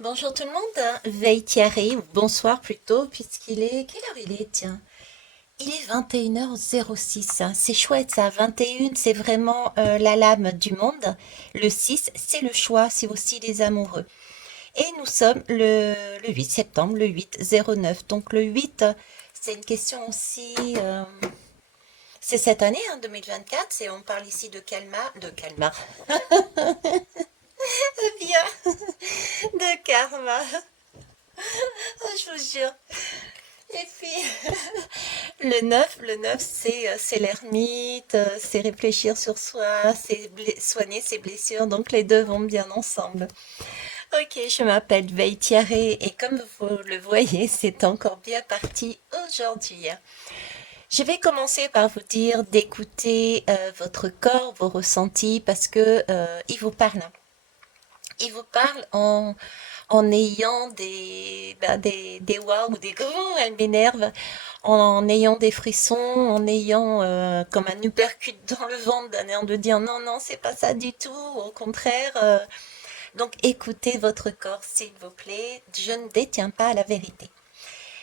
Bonjour tout le monde, veille Thierry, ou bonsoir plutôt, puisqu'il est... Quelle heure il est, tiens? Il est 21h06, hein. C'est chouette ça, 21, c'est vraiment la lame du monde. Le 6, c'est le choix, c'est aussi les amoureux. Et nous sommes le 8 septembre, le 8-09. Donc le 8, c'est une question aussi... c'est cette année, hein, 2024, et on parle ici de Kalmar, bien, de karma, je vous jure. Et puis, le neuf c'est l'ermite, c'est réfléchir sur soi, c'est soigner ses blessures, donc les deux vont bien ensemble. Ok, je m'appelle Veille Thierry et comme vous le voyez, c'est encore bien parti aujourd'hui. Je vais commencer par vous dire d'écouter votre corps, vos ressentis, parce que il vous parle. Il vous parle en ayant des waouh, des comment elle m'énerve, en ayant des frissons, en ayant comme un uppercut dans le ventre, d'un air de dire non, non, c'est pas ça du tout, au contraire. Donc écoutez votre corps, s'il vous plaît, je ne détiens pas la vérité.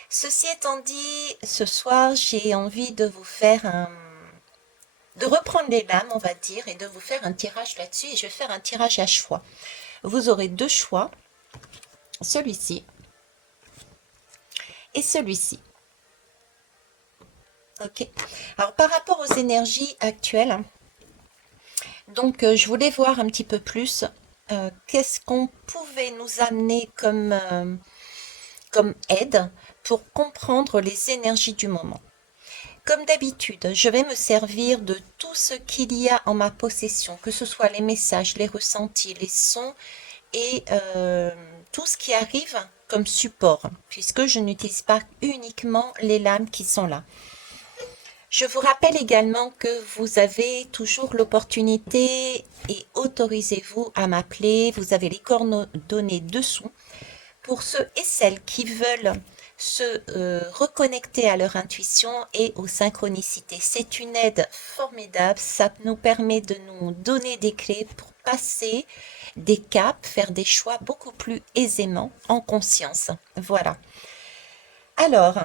Ceci étant dit, ce soir, j'ai envie de vous faire de reprendre les lames, on va dire, et de vous faire un tirage là-dessus, et je vais faire un tirage à choix. Vous aurez deux choix, celui-ci et celui-ci. Ok. Alors par rapport aux énergies actuelles, donc je voulais voir un petit peu plus qu'est-ce qu'on pouvait nous amener comme aide pour comprendre les énergies du moment. Comme d'habitude, je vais me servir de tout ce qu'il y a en ma possession, que ce soit les messages, les ressentis, les sons et tout ce qui arrive comme support, puisque je n'utilise pas uniquement les lames qui sont là. Je vous rappelle également que vous avez toujours l'opportunité et autorisez-vous à m'appeler. Vous avez les coordonnées dessous pour ceux et celles qui veulent se reconnecter à leur intuition et aux synchronicités. C'est une aide formidable. Ça nous permet de nous donner des clés pour passer des caps, faire des choix beaucoup plus aisément en conscience. Voilà. Alors,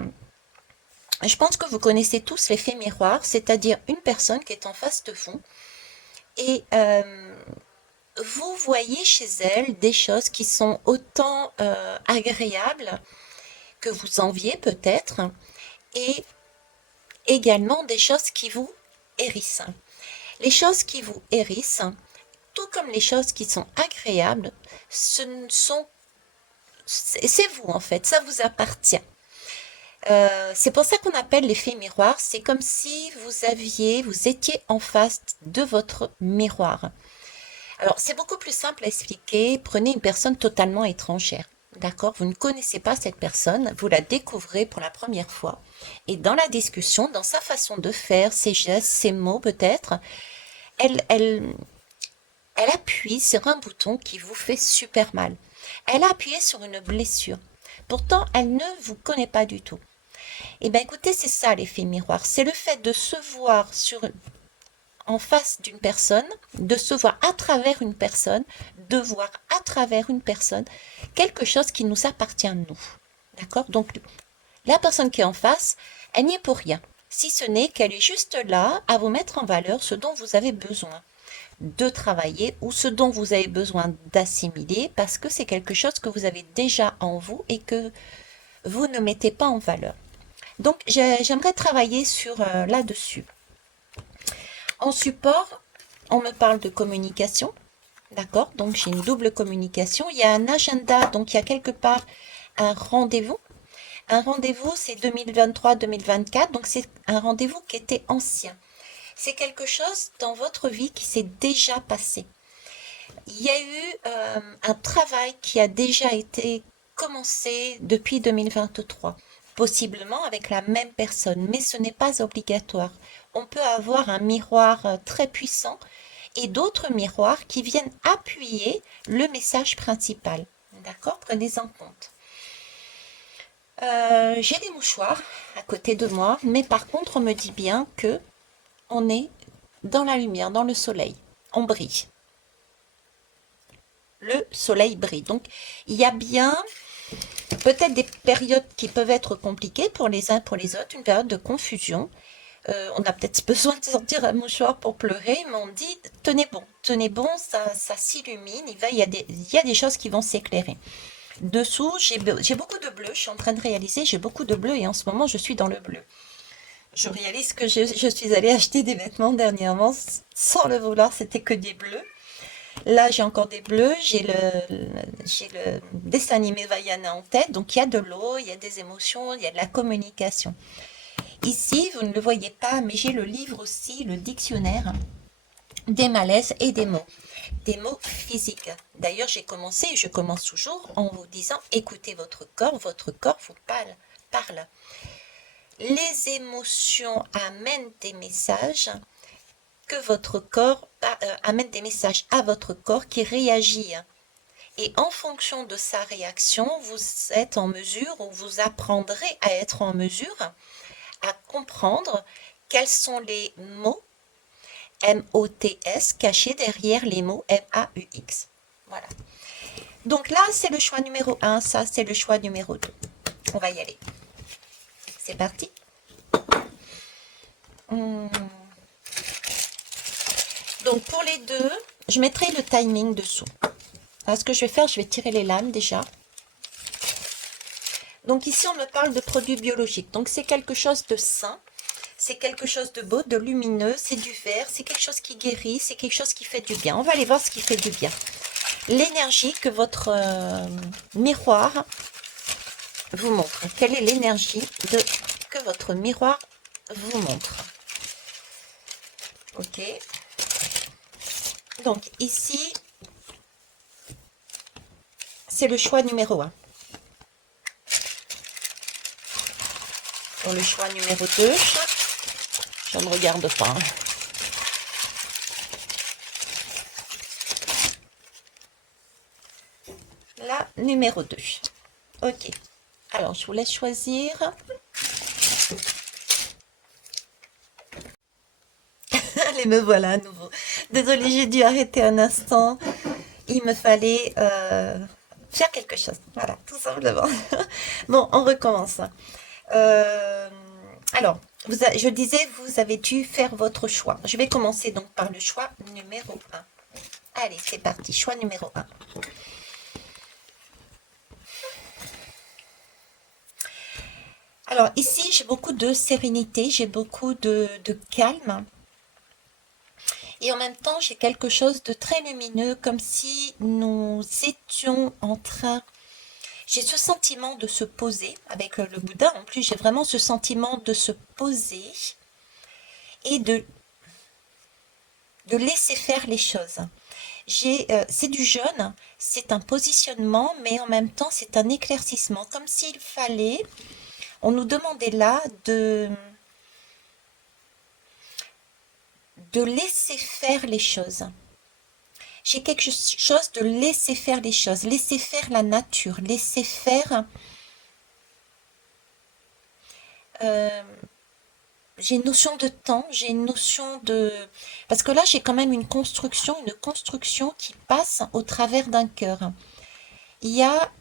je pense que vous connaissez tous l'effet miroir, c'est-à-dire une personne qui est en face de vous et vous voyez chez elle des choses qui sont autant agréables que vous enviez peut-être et également des choses qui vous hérissent. Les choses qui vous hérissent, tout comme les choses qui sont agréables, ce ne sont c'est vous en fait, ça vous appartient. C'est pour ça qu'on appelle l'effet miroir. C'est comme si vous étiez en face de votre miroir. Alors, c'est beaucoup plus simple à expliquer. Prenez une personne totalement étrangère. D'accord? Vous ne connaissez pas cette personne, vous la découvrez pour la première fois. Et dans la discussion, dans sa façon de faire, ses gestes, ses mots peut-être, elle, elle, elle appuie sur un bouton qui vous fait super mal. Elle a appuyé sur une blessure. Pourtant, elle ne vous connaît pas du tout. Eh bien, écoutez, c'est ça l'effet miroir. C'est le fait de se voir en face d'une personne, de se voir à travers une personne, de voir à travers une personne quelque chose qui nous appartient à nous. D'accord? Donc, la personne qui est en face, elle n'y est pour rien. Si ce n'est qu'elle est juste là à vous mettre en valeur ce dont vous avez besoin de travailler ou ce dont vous avez besoin d'assimiler parce que c'est quelque chose que vous avez déjà en vous et que vous ne mettez pas en valeur. Donc, j'aimerais travailler sur là-dessus. En support, on me parle de communication. D'accord? Donc, j'ai une double communication. Il y a un agenda, donc il y a quelque part un rendez-vous. Un rendez-vous, c'est 2023-2024, donc c'est un rendez-vous qui était ancien. C'est quelque chose dans votre vie qui s'est déjà passé. Il y a eu un travail qui a déjà été commencé depuis 2023, possiblement avec la même personne, mais ce n'est pas obligatoire. On peut avoir un miroir très puissant et d'autres miroirs qui viennent appuyer le message principal. D'accord? Prenez-en compte. J'ai des mouchoirs à côté de moi, mais par contre, on me dit bien que on est dans la lumière, dans le soleil. On brille. le soleil brille. Donc, il y a bien peut-être des périodes qui peuvent être compliquées pour les uns pour les autres, une période de confusion. On a peut-être besoin de sortir un mouchoir pour pleurer, mais on dit tenez bon, ça s'illumine, il y a des choses qui vont s'éclairer. Dessous, j'ai beaucoup de bleu, je suis en train de réaliser, j'ai beaucoup de bleu et en ce moment je suis dans le bleu. Je réalise que je suis allée acheter des vêtements dernièrement sans le vouloir, c'était que des bleus. Là, j'ai encore des bleus, j'ai le dessin animé Vaiana en tête, donc il y a de l'eau, il y a des émotions, il y a de la communication. Ici, vous ne le voyez pas, mais j'ai le livre aussi, le dictionnaire des malaises et des mots physiques. D'ailleurs, j'ai commencé et je commence toujours en vous disant écoutez votre corps vous parle. Les émotions amènent des messages que votre corps amène des messages à votre corps qui réagit. Et en fonction de sa réaction, vous êtes en mesure ou vous apprendrez à être en mesure à comprendre quels sont les mots M-O-T-S cachés derrière les mots M-A-U-X. Voilà. Donc là, c'est le choix numéro 1, ça c'est le choix numéro 2. On va y aller. C'est parti. Donc pour les deux, je mettrai le timing dessous. Alors ce que je vais faire, je vais tirer les lames déjà. Donc ici, on me parle de produits biologiques. Donc c'est quelque chose de sain, c'est quelque chose de beau, de lumineux, c'est du vert, c'est quelque chose qui guérit, c'est quelque chose qui fait du bien. On va aller voir ce qui fait du bien. L'énergie que votre miroir vous montre. Quelle est l'énergie que votre miroir vous montre? Ok. Donc ici, c'est le choix numéro 1. Pour le choix numéro 2, je ne regarde pas. La numéro 2. Ok. Alors, je vous laisse choisir. Allez, me voilà à nouveau. Désolée, j'ai dû arrêter un instant. Il me fallait faire quelque chose. Voilà, tout simplement. Bon, on recommence. Alors, je disais, vous avez dû faire votre choix. Je vais commencer donc par le choix numéro 1. Allez, c'est parti. Choix numéro 1. Alors ici, j'ai beaucoup de sérénité, j'ai beaucoup de calme. Et en même temps, j'ai quelque chose de très lumineux, comme si nous étions en train... J'ai ce sentiment de se poser, avec le Bouddha en plus, j'ai vraiment ce sentiment de se poser et de laisser faire les choses. C'est du jeûne, c'est un positionnement, mais en même temps, c'est un éclaircissement, comme s'il fallait... On nous demandait là de laisser faire les choses. J'ai quelque chose de laisser faire les choses, laisser faire la nature, laisser faire... j'ai une notion de temps, j'ai une notion de... Parce que là, j'ai quand même une construction qui passe au travers d'un cœur. Il y a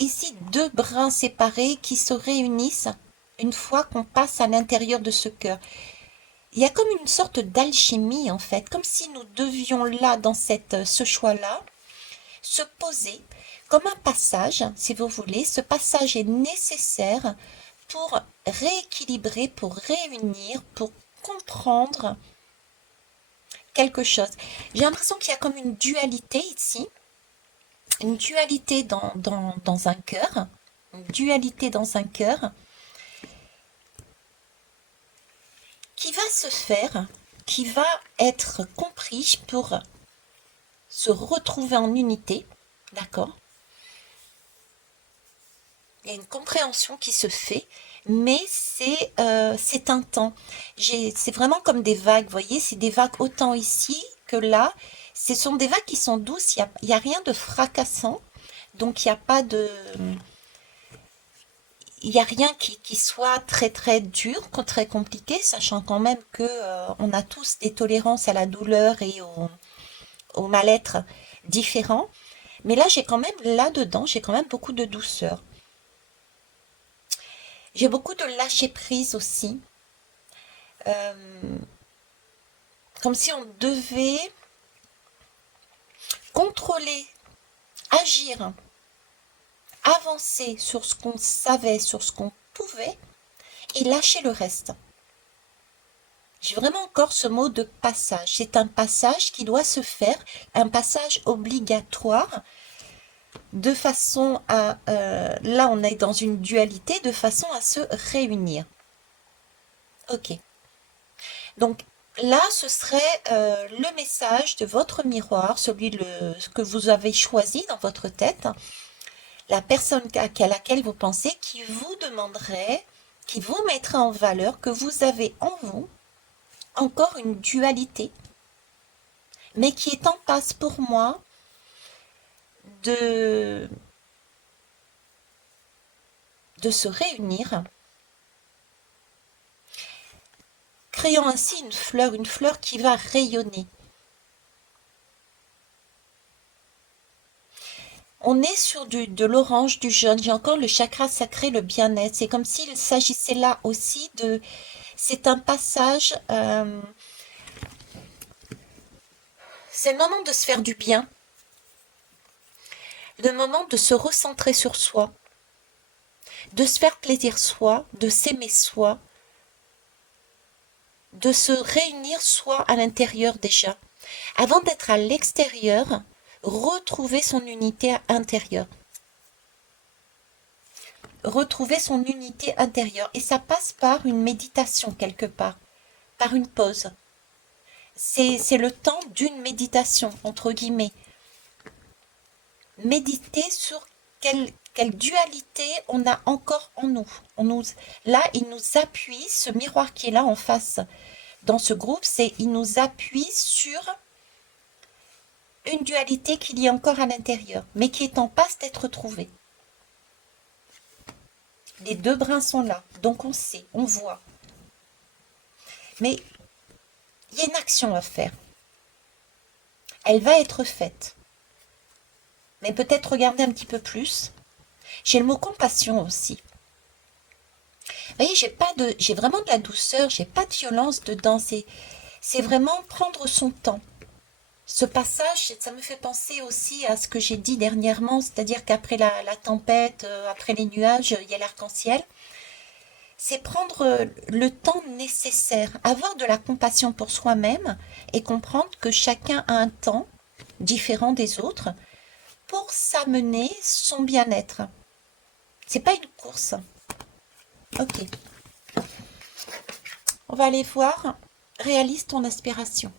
ici deux brins séparés qui se réunissent une fois qu'on passe à l'intérieur de ce cœur. Il y a comme une sorte d'alchimie en fait, comme si nous devions là, dans ce choix-là, se poser comme un passage, si vous voulez. Ce passage est nécessaire pour rééquilibrer, pour réunir, pour comprendre quelque chose. J'ai l'impression qu'il y a comme une dualité ici, une dualité dans un cœur, une dualité dans un cœur qui va se faire, qui va être compris pour se retrouver en unité, d'accord? Il y a une compréhension qui se fait, mais c'est un temps. C'est vraiment comme des vagues, vous voyez, c'est des vagues autant ici que là. Ce sont des vagues qui sont douces, il y a rien de fracassant, donc il n'y a pas de... Il n'y a rien qui soit très très dur, très compliqué, sachant quand même que on a tous des tolérances à la douleur et au mal-être différent. Mais là, j'ai quand même, là-dedans, j'ai quand même beaucoup de douceur. J'ai beaucoup de lâcher prise aussi. Euh, Comme si on devait contrôler, agir, avancer sur ce qu'on savait, sur ce qu'on pouvait, et lâcher le reste. J'ai vraiment encore ce mot de passage. C'est un passage qui doit se faire, un passage obligatoire, de façon à... là, on est dans une dualité, de façon à se réunir. Ok. Donc là, ce serait le message de votre miroir, ce que vous avez choisi dans votre tête, la personne à laquelle vous pensez, qui vous demanderait, qui vous mettrait en valeur que vous avez en vous encore une dualité, mais qui est en passe pour moi de, de se réunir, créant ainsi une fleur qui va rayonner. On est sur de l'orange, du jaune. J'ai encore le chakra sacré, le bien-être. C'est comme s'il s'agissait là aussi de... C'est un passage... c'est le moment de se faire du bien. Le moment de se recentrer sur soi. De se faire plaisir soi, de s'aimer soi. De se réunir soi à l'intérieur déjà. Avant d'être à l'extérieur, retrouver son unité intérieure. Retrouver son unité intérieure. Et ça passe par une méditation quelque part, par une pause. C'est le temps d'une méditation, entre guillemets. Méditer sur quelle dualité on a encore en nous. Là, il nous appuie, ce miroir qui est là en face dans ce groupe, il nous appuie sur une dualité qu'il y a encore à l'intérieur, mais qui est en passe d'être trouvée. Les deux brins sont là, donc on sait, on voit. Mais il y a une action à faire. Elle va être faite. Mais peut-être regarder un petit peu plus. J'ai le mot compassion aussi. Vous voyez, j'ai vraiment de la douceur, j'ai pas de violence dedans. C'est vraiment prendre son temps. Ce passage, ça me fait penser aussi à ce que j'ai dit dernièrement, c'est-à-dire qu'après la tempête, après les nuages, il y a l'arc-en-ciel. C'est prendre le temps nécessaire, avoir de la compassion pour soi-même et comprendre que chacun a un temps différent des autres pour s'amener son bien-être. C'est pas une course. Ok. On va aller voir. Réalise ton aspiration.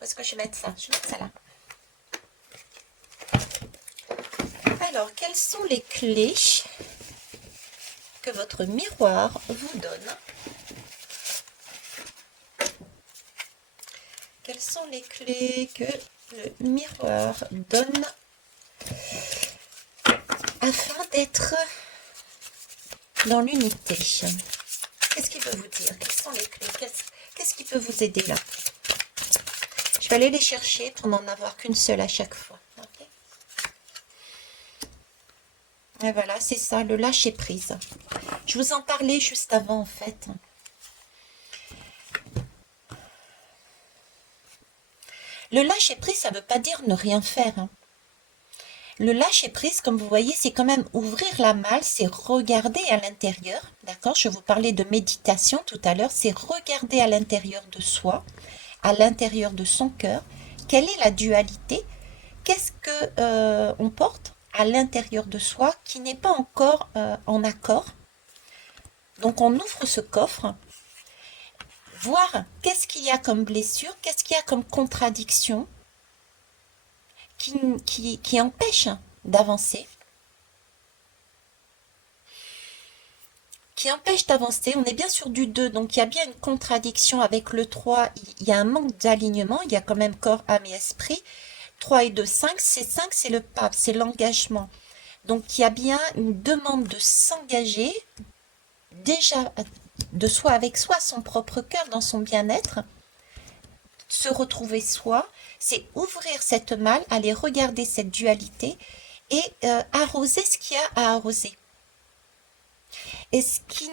Où est-ce que je vais mettre ça? Je vais mettre ça là. Alors, quelles sont les clés que votre miroir vous donne? Quelles sont les clés que le miroir donne afin d'être dans l'unité? Qu'est-ce qu'il veut vous dire? Quelles sont les clés? Qu'est-ce qui peut vous aider là? Je vais aller les chercher pour n'en avoir qu'une seule à chaque fois. Okay. Et voilà, c'est ça, le lâcher prise. Je vous en parlais juste avant en fait. Le lâcher prise, ça ne veut pas dire ne rien faire. Hein. Le lâcher prise, comme vous voyez, c'est quand même ouvrir la malle, c'est regarder à l'intérieur. D'accord? Je vous parlais de méditation tout à l'heure, c'est regarder à l'intérieur de soi, à l'intérieur de son cœur. Quelle est la dualité? Qu'est-ce que on porte à l'intérieur de soi qui n'est pas encore en accord? Donc on ouvre ce coffre, voir qu'est-ce qu'il y a comme blessure, qu'est-ce qu'il y a comme contradiction qui empêche d'avancer. Qui empêche d'avancer. On est bien sur du 2, donc il y a bien une contradiction avec le 3. Il y a un manque d'alignement, il y a quand même corps, âme et esprit. 3 et 2, 5. C'est 5, c'est le pape, c'est l'engagement. Donc il y a bien une demande de s'engager déjà de soi avec soi, son propre cœur, dans son bien-être, se retrouver soi, c'est ouvrir cette malle, aller regarder cette dualité et arroser ce qu'il y a à arroser. Et ce qui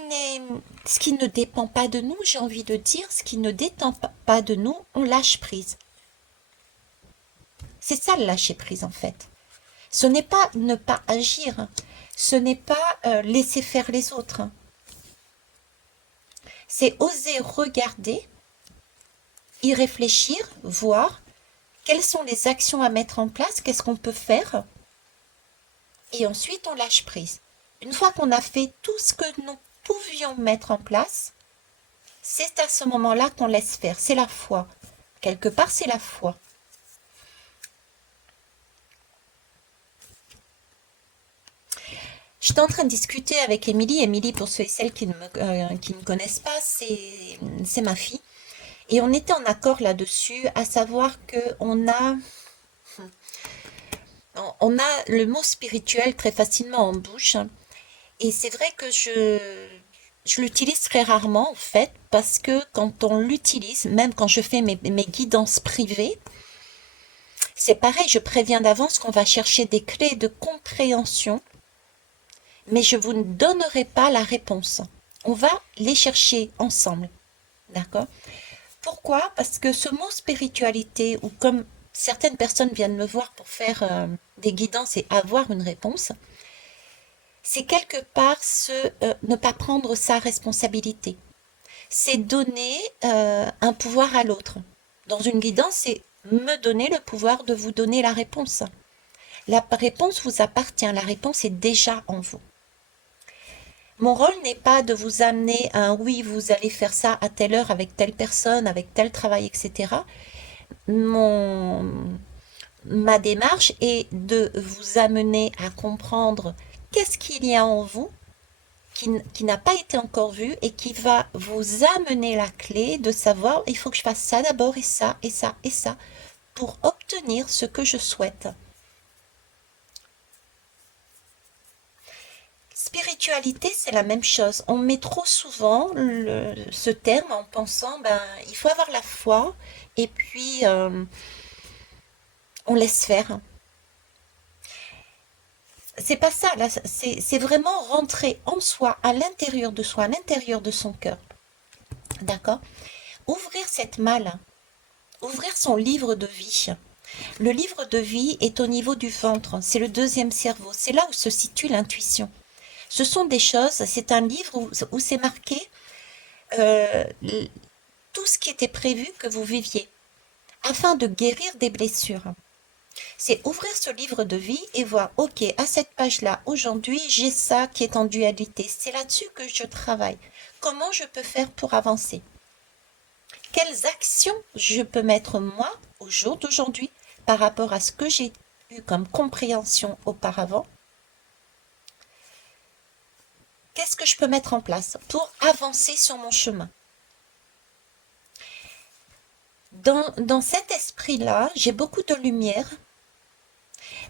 ne dépend pas de nous, j'ai envie de dire, ce qui ne dépend pas de nous, on lâche prise. C'est ça le lâcher prise en fait. Ce n'est pas ne pas agir, ce n'est pas laisser faire les autres. C'est oser regarder, y réfléchir, voir quelles sont les actions à mettre en place, qu'est-ce qu'on peut faire, et ensuite on lâche prise. Une fois qu'on a fait tout ce que nous pouvions mettre en place, c'est à ce moment-là qu'on laisse faire. C'est la foi. Quelque part, c'est la foi. J'étais en train de discuter avec Émilie. Émilie, pour ceux et celles qui ne connaissent pas, c'est ma fille. Et on était en accord là-dessus, à savoir on a le mot spirituel très facilement en bouche. Et c'est vrai que je l'utilise très rarement en fait, parce que quand on l'utilise, même quand je fais mes guidances privées, c'est pareil, je préviens d'avance qu'on va chercher des clés de compréhension, mais je vous ne donnerai pas la réponse. On va les chercher ensemble. D'accord? Pourquoi? Parce que ce mot spiritualité, ou comme certaines personnes viennent me voir pour faire des guidances et avoir une réponse, c'est quelque part ne pas prendre sa responsabilité. C'est donner un pouvoir à l'autre. Dans une guidance, c'est me donner le pouvoir de vous donner la réponse. La réponse vous appartient, la réponse est déjà en vous. Mon rôle n'est pas de vous amener à un oui, vous allez faire ça à telle heure avec telle personne, avec tel travail, etc. Ma démarche est de vous amener à comprendre qu'est-ce qu'il y a en vous qui n'a pas été encore vu et qui va vous amener la clé de savoir il faut que je fasse ça d'abord et ça et ça et ça pour obtenir ce que je souhaite. Spiritualité, c'est la même chose. On met trop souvent ce terme en pensant il faut avoir la foi et puis on laisse faire. C'est pas ça, là, c'est vraiment rentrer en soi, à l'intérieur de soi, à l'intérieur de son cœur. D'accord? Ouvrir cette malle, ouvrir son livre de vie. Le livre de vie est au niveau du ventre, c'est le deuxième cerveau, c'est là où se situe l'intuition. Ce sont des choses, c'est un livre où c'est marqué euh, tout ce qui était prévu que vous viviez, afin de guérir des blessures. C'est ouvrir ce livre de vie et voir, ok, à cette page-là, aujourd'hui, j'ai ça qui est en dualité. C'est là-dessus que je travaille. Comment je peux faire pour avancer? Quelles actions je peux mettre moi, au jour d'aujourd'hui, par rapport à ce que j'ai eu comme compréhension auparavant? Qu'est-ce que je peux mettre en place pour avancer sur mon chemin? Dans cet esprit-là, j'ai beaucoup de lumière.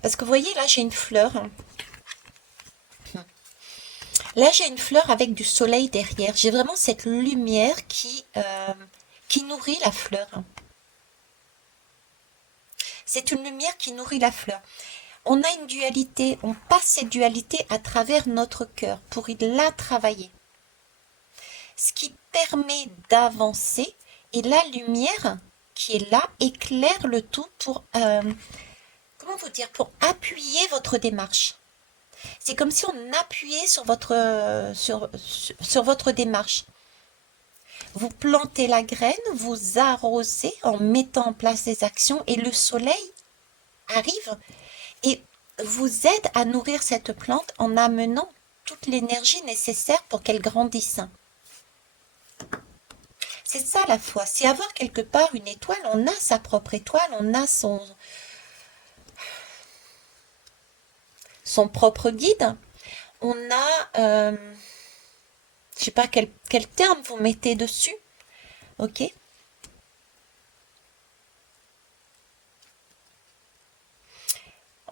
Parce que vous voyez, là, j'ai une fleur. Là, j'ai une fleur avec du soleil derrière. J'ai vraiment cette lumière qui nourrit la fleur. C'est une lumière qui nourrit la fleur. On a une dualité, on passe cette dualité à travers notre cœur pour la travailler. Ce qui permet d'avancer et la lumière qui est là éclaire le tout pour, comment vous dire, pour appuyer votre démarche. C'est comme si on appuyait sur votre démarche. Vous plantez la graine, vous arrosez en mettant en place des actions et le soleil arrive et vous aide à nourrir cette plante en amenant toute l'énergie nécessaire pour qu'elle grandisse. C'est ça la foi, c'est avoir quelque part une étoile, on a sa propre étoile, on a son propre guide, on a, je sais pas quel terme vous mettez dessus, ok?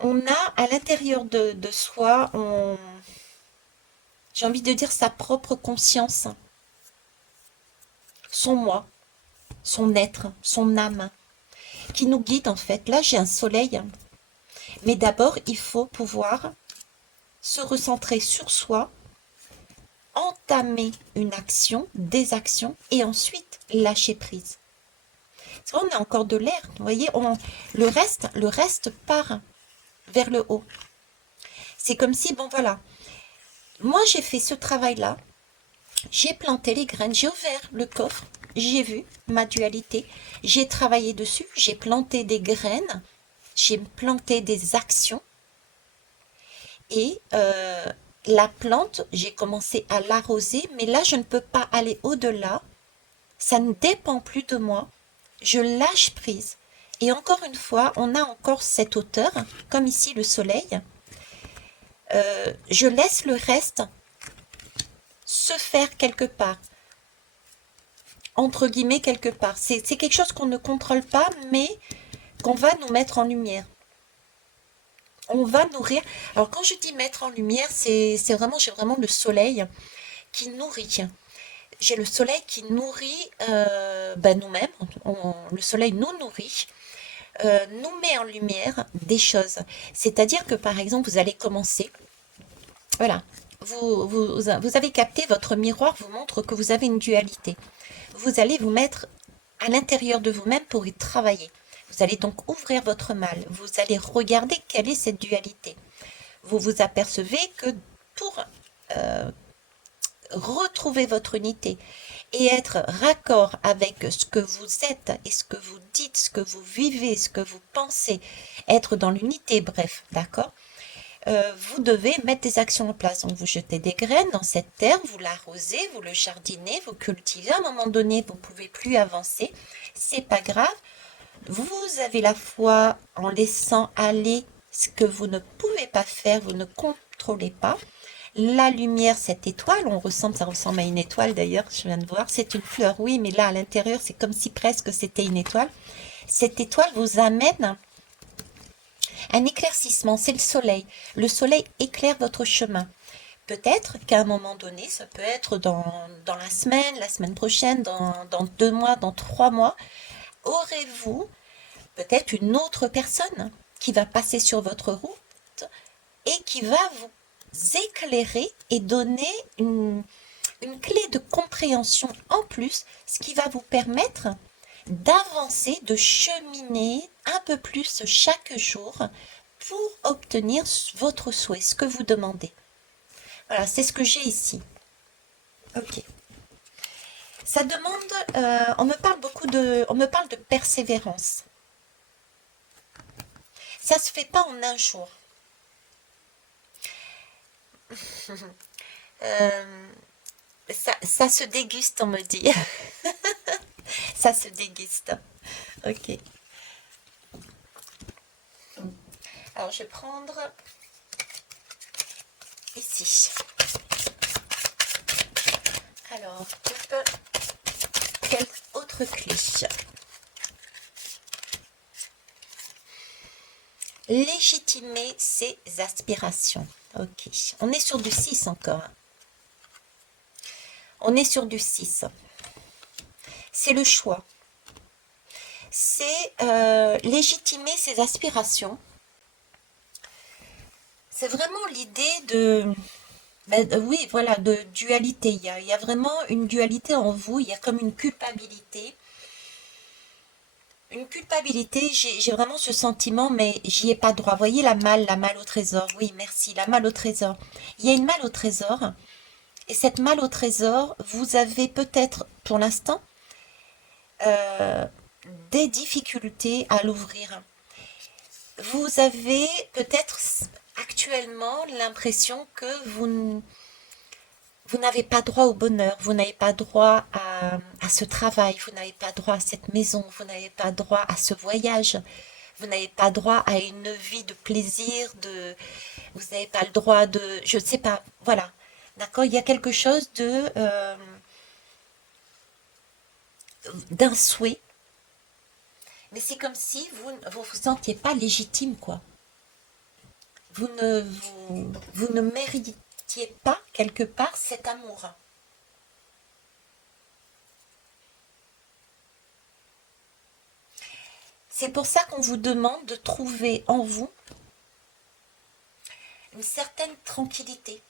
On a à l'intérieur de soi, j'ai envie de dire sa propre conscience. son moi, son être, son âme, qui nous guide en fait. Là, j'ai un soleil, mais d'abord, il faut pouvoir se recentrer sur soi, entamer une action, des actions, et ensuite lâcher prise. Parce qu'on a encore de l'air, vous voyez, le reste part vers le haut. C'est comme si, bon voilà, moi j'ai fait ce travail-là, j'ai planté les graines, j'ai ouvert le coffre, j'ai vu ma dualité, j'ai travaillé dessus, j'ai planté des graines, j'ai planté des actions, et la plante, j'ai commencé à l'arroser, mais là je ne peux pas aller au-delà, ça ne dépend plus de moi, je lâche prise. Et encore une fois, on a encore cette hauteur, comme ici le soleil. Je laisse le reste se faire quelque part, entre guillemets quelque part. C'est quelque chose qu'on ne contrôle pas, mais qu'on va nous mettre en lumière. On va nourrir. Alors quand je dis mettre en lumière, j'ai vraiment le soleil qui nourrit. J'ai le soleil qui nourrit nous-mêmes. Le soleil nous nourrit, nous met en lumière des choses. C'est-à-dire que par exemple, vous allez commencer. Voilà. Vous avez capté, votre miroir vous montre que vous avez une dualité. Vous allez vous mettre à l'intérieur de vous-même pour y travailler. Vous allez donc ouvrir votre mal. Vous allez regarder quelle est cette dualité. Vous vous apercevez que pour retrouver votre unité et être raccord avec ce que vous êtes et ce que vous dites, ce que vous vivez, ce que vous pensez, être dans l'unité, bref, d'accord, vous devez mettre des actions en place. Donc, vous jetez des graines dans cette terre, vous l'arrosez, vous le jardinez, vous cultivez. À un moment donné, vous ne pouvez plus avancer. C'est pas grave. Vous avez la foi en laissant aller ce que vous ne pouvez pas faire, vous ne contrôlez pas. La lumière, cette étoile, ça ressemble à une étoile d'ailleurs, je viens de voir, c'est une fleur, oui, mais là à l'intérieur, c'est comme si presque c'était une étoile. Cette étoile vous amène un éclaircissement, c'est le soleil. Le soleil éclaire votre chemin. Peut-être qu'à un moment donné, ça peut être dans la semaine prochaine, dans 2 mois, dans 3 mois, aurez-vous peut-être une autre personne qui va passer sur votre route et qui va vous éclairer et donner une clé de compréhension en plus, ce qui va vous permettre d'avancer, de cheminer un peu plus chaque jour pour obtenir votre souhait, ce que vous demandez. Voilà, c'est ce que j'ai ici. Ok. Ça demande, on me parle de persévérance. Ça se fait pas en un jour. Ça se déguste, on me dit. Ça se déguste. Ok. Alors, je vais prendre ici. Alors, quelle autre clé? Légitimer ses aspirations. Ok. On est sur du 6 encore. On est sur du 6. C'est le choix. C'est légitimer ses aspirations. C'est vraiment l'idée de... oui, voilà, de dualité. Il y a vraiment une dualité en vous. Il y a comme une culpabilité. Une culpabilité, j'ai vraiment ce sentiment, mais j'y ai pas droit. Vous voyez la malle au trésor. Oui, merci, la malle au trésor. Il y a une malle au trésor. Et cette malle au trésor, vous avez peut-être, pour l'instant, euh, des difficultés à l'ouvrir. Vous avez peut-être actuellement l'impression que vous n'avez pas droit au bonheur, vous n'avez pas droit à ce travail, vous n'avez pas droit à cette maison, vous n'avez pas droit à ce voyage, vous n'avez pas droit à une vie de plaisir, vous n'avez pas le droit de, je ne sais pas, voilà, d'accord, il y a quelque chose d'un souhait, mais c'est comme si vous sentiez pas légitime, quoi. Vous ne méritiez pas quelque part cet amour. C'est pour ça qu'on vous demande de trouver en vous une certaine tranquillité.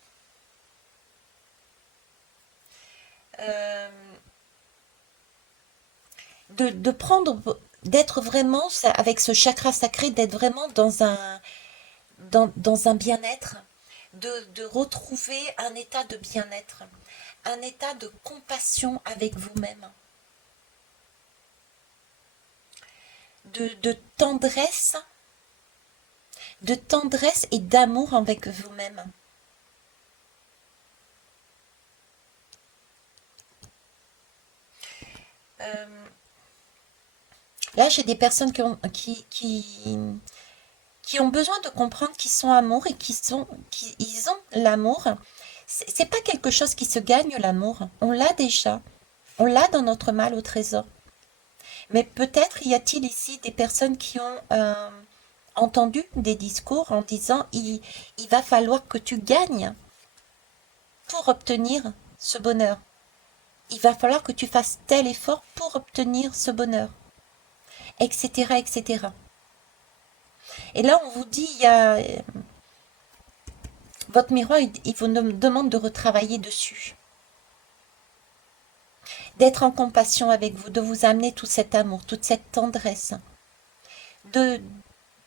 De prendre, d'être vraiment, avec ce chakra sacré, d'être vraiment dans un bien-être, de retrouver un état de bien-être, un état de compassion avec vous-même, de tendresse et d'amour avec vous-même. Là, j'ai des personnes qui ont besoin de comprendre qu'ils sont amour et qu'ils ont l'amour. C'est pas quelque chose qui se gagne, l'amour. On l'a déjà. On l'a dans notre mal au trésor. Mais peut-être y a-t-il ici des personnes qui ont entendu des discours en disant il va falloir que tu gagnes pour obtenir ce bonheur. Il va falloir que tu fasses tel effort pour obtenir ce bonheur, etc., etc. Et là, on vous dit, votre miroir, il vous demande de retravailler dessus, d'être en compassion avec vous, de vous amener tout cet amour, toute cette tendresse, de,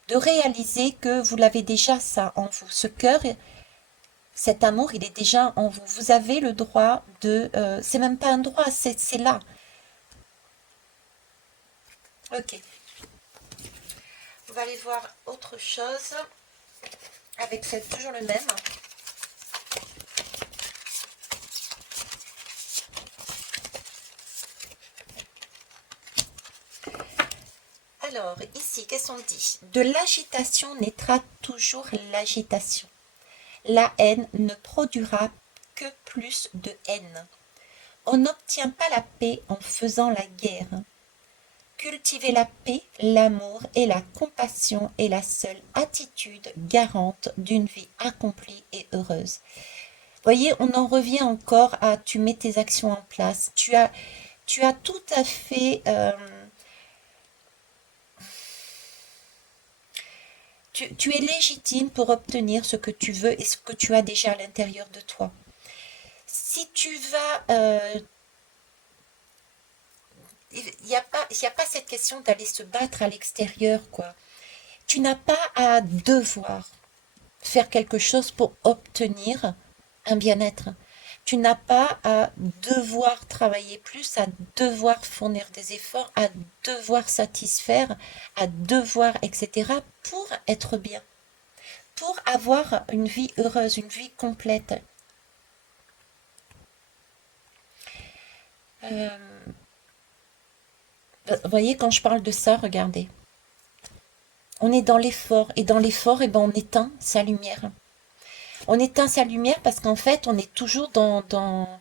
de réaliser que vous l'avez déjà ça en vous. Ce cœur, cet amour, il est déjà en vous. Vous avez le droit de... c'est même pas un droit, c'est là. Ok. On va aller voir autre chose. Avec toujours le même. Alors, ici, qu'est-ce qu'on dit? De l'agitation naîtra toujours l'agitation. La haine ne produira que plus de haine. On n'obtient pas la paix en faisant la guerre. Cultiver la paix, l'amour et la compassion est la seule attitude garante d'une vie accomplie et heureuse. Voyez, on en revient encore à tu mets tes actions en place. Tu as tout à fait... tu es légitime pour obtenir ce que tu veux et ce que tu as déjà à l'intérieur de toi. Si tu vas... il n'y a pas cette question d'aller se battre à l'extérieur, quoi. Tu n'as pas à devoir faire quelque chose pour obtenir un bien-être. Tu n'as pas à devoir travailler plus, à devoir fournir des efforts, à devoir satisfaire, à devoir, etc. pour être bien, pour avoir une vie heureuse, une vie complète. Vous voyez, quand je parle de ça, regardez. On est dans l'effort, et dans l'effort, eh ben, on éteint sa lumière. On éteint sa lumière parce qu'en fait, on est toujours dans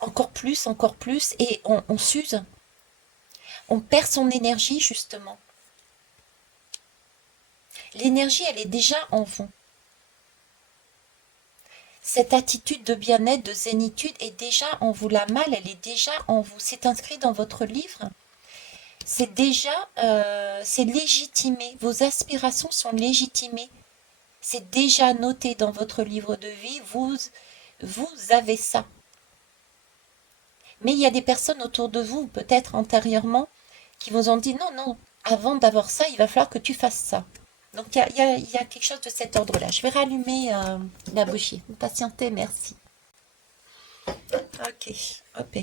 encore plus, et on s'use. On perd son énergie, justement. L'énergie, elle est déjà en vous. Cette attitude de bien-être, de zénitude est déjà en vous. La malle, elle est déjà en vous. C'est inscrit dans votre livre. C'est déjà, c'est légitimé. Vos aspirations sont légitimées. C'est déjà noté dans votre livre de vie. Vous avez ça. Mais il y a des personnes autour de vous, peut-être antérieurement, qui vous ont dit non, non, avant d'avoir ça, il va falloir que tu fasses ça. Donc il y a quelque chose de cet ordre-là. Je vais rallumer la bougie. Vous patientez, merci. Ok, hop.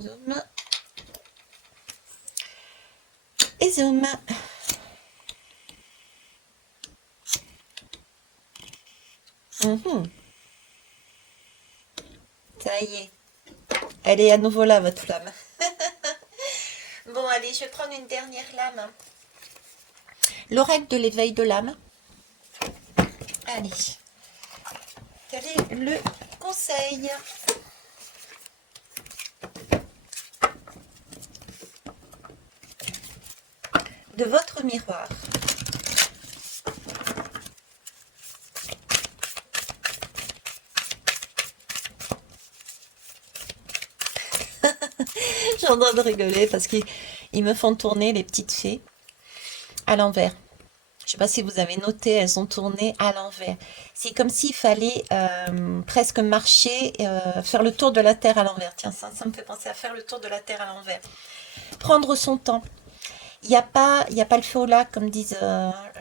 Zoom. Et zoom. Ça y est. Elle est à nouveau là, votre flamme. Bon, allez, je vais prendre une dernière lame. L'oracle de l'éveil de l'âme. Allez. Quel est le conseil? De votre miroir. suis en train de rigoler parce qu'ils me font tourner les petites fées à l'envers. Je ne sais pas si vous avez noté, elles sont tournées à l'envers. C'est comme s'il fallait presque marcher, faire le tour de la Terre à l'envers. Tiens, ça me fait penser à faire le tour de la Terre à l'envers. Prendre son temps. Il y a pas le feu au lac, comme disent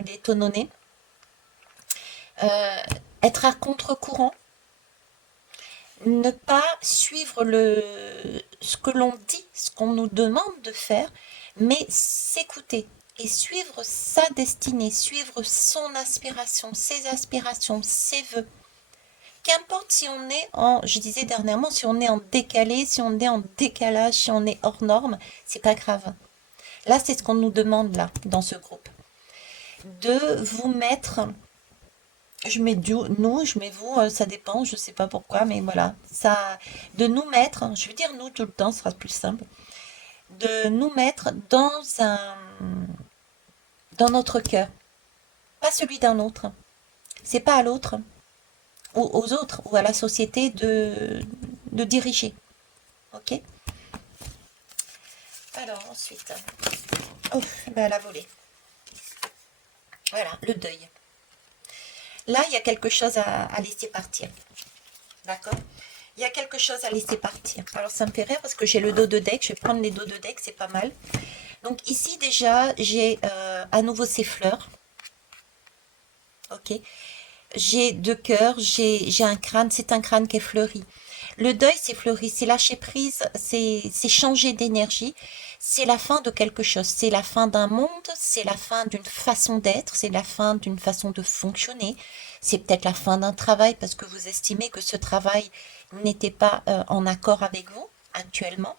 les Tononnais. Euh, Être à contre-courant. Ne pas suivre ce que l'on dit, ce qu'on nous demande de faire, mais s'écouter et suivre sa destinée, suivre son aspiration, ses vœux. Qu'importe si on est je disais dernièrement, si on est en décalé, si on est en décalage, si on est hors norme, c'est pas grave. Là, c'est ce qu'on nous demande là, dans ce groupe. De vous mettre, je mets nous, je mets vous, ça dépend, je sais pas pourquoi, mais voilà, ça, de nous mettre, je vais dire nous tout le temps, ce sera plus simple, de nous mettre dans notre cœur, pas celui d'un autre. C'est pas à l'autre ou aux autres ou à la société de diriger. Ok? Alors ensuite, oh, ben elle a volé. Voilà, le deuil. Là, il y a quelque chose à laisser partir. D'accord? Il y a quelque chose à laisser partir. Alors, ça me fait rire parce que j'ai le dos de deck. Je vais prendre les dos de deck, c'est pas mal. Donc, ici, déjà, j'ai à nouveau ces fleurs. Ok? J'ai deux cœurs, j'ai un crâne. C'est un crâne qui est fleuri. Le deuil, c'est fleuri, c'est lâcher prise, c'est changer d'énergie. C'est la fin de quelque chose. C'est la fin d'un monde, c'est la fin d'une façon d'être, c'est la fin d'une façon de fonctionner. C'est peut-être la fin d'un travail parce que vous estimez que ce travail n'était pas en accord avec vous actuellement.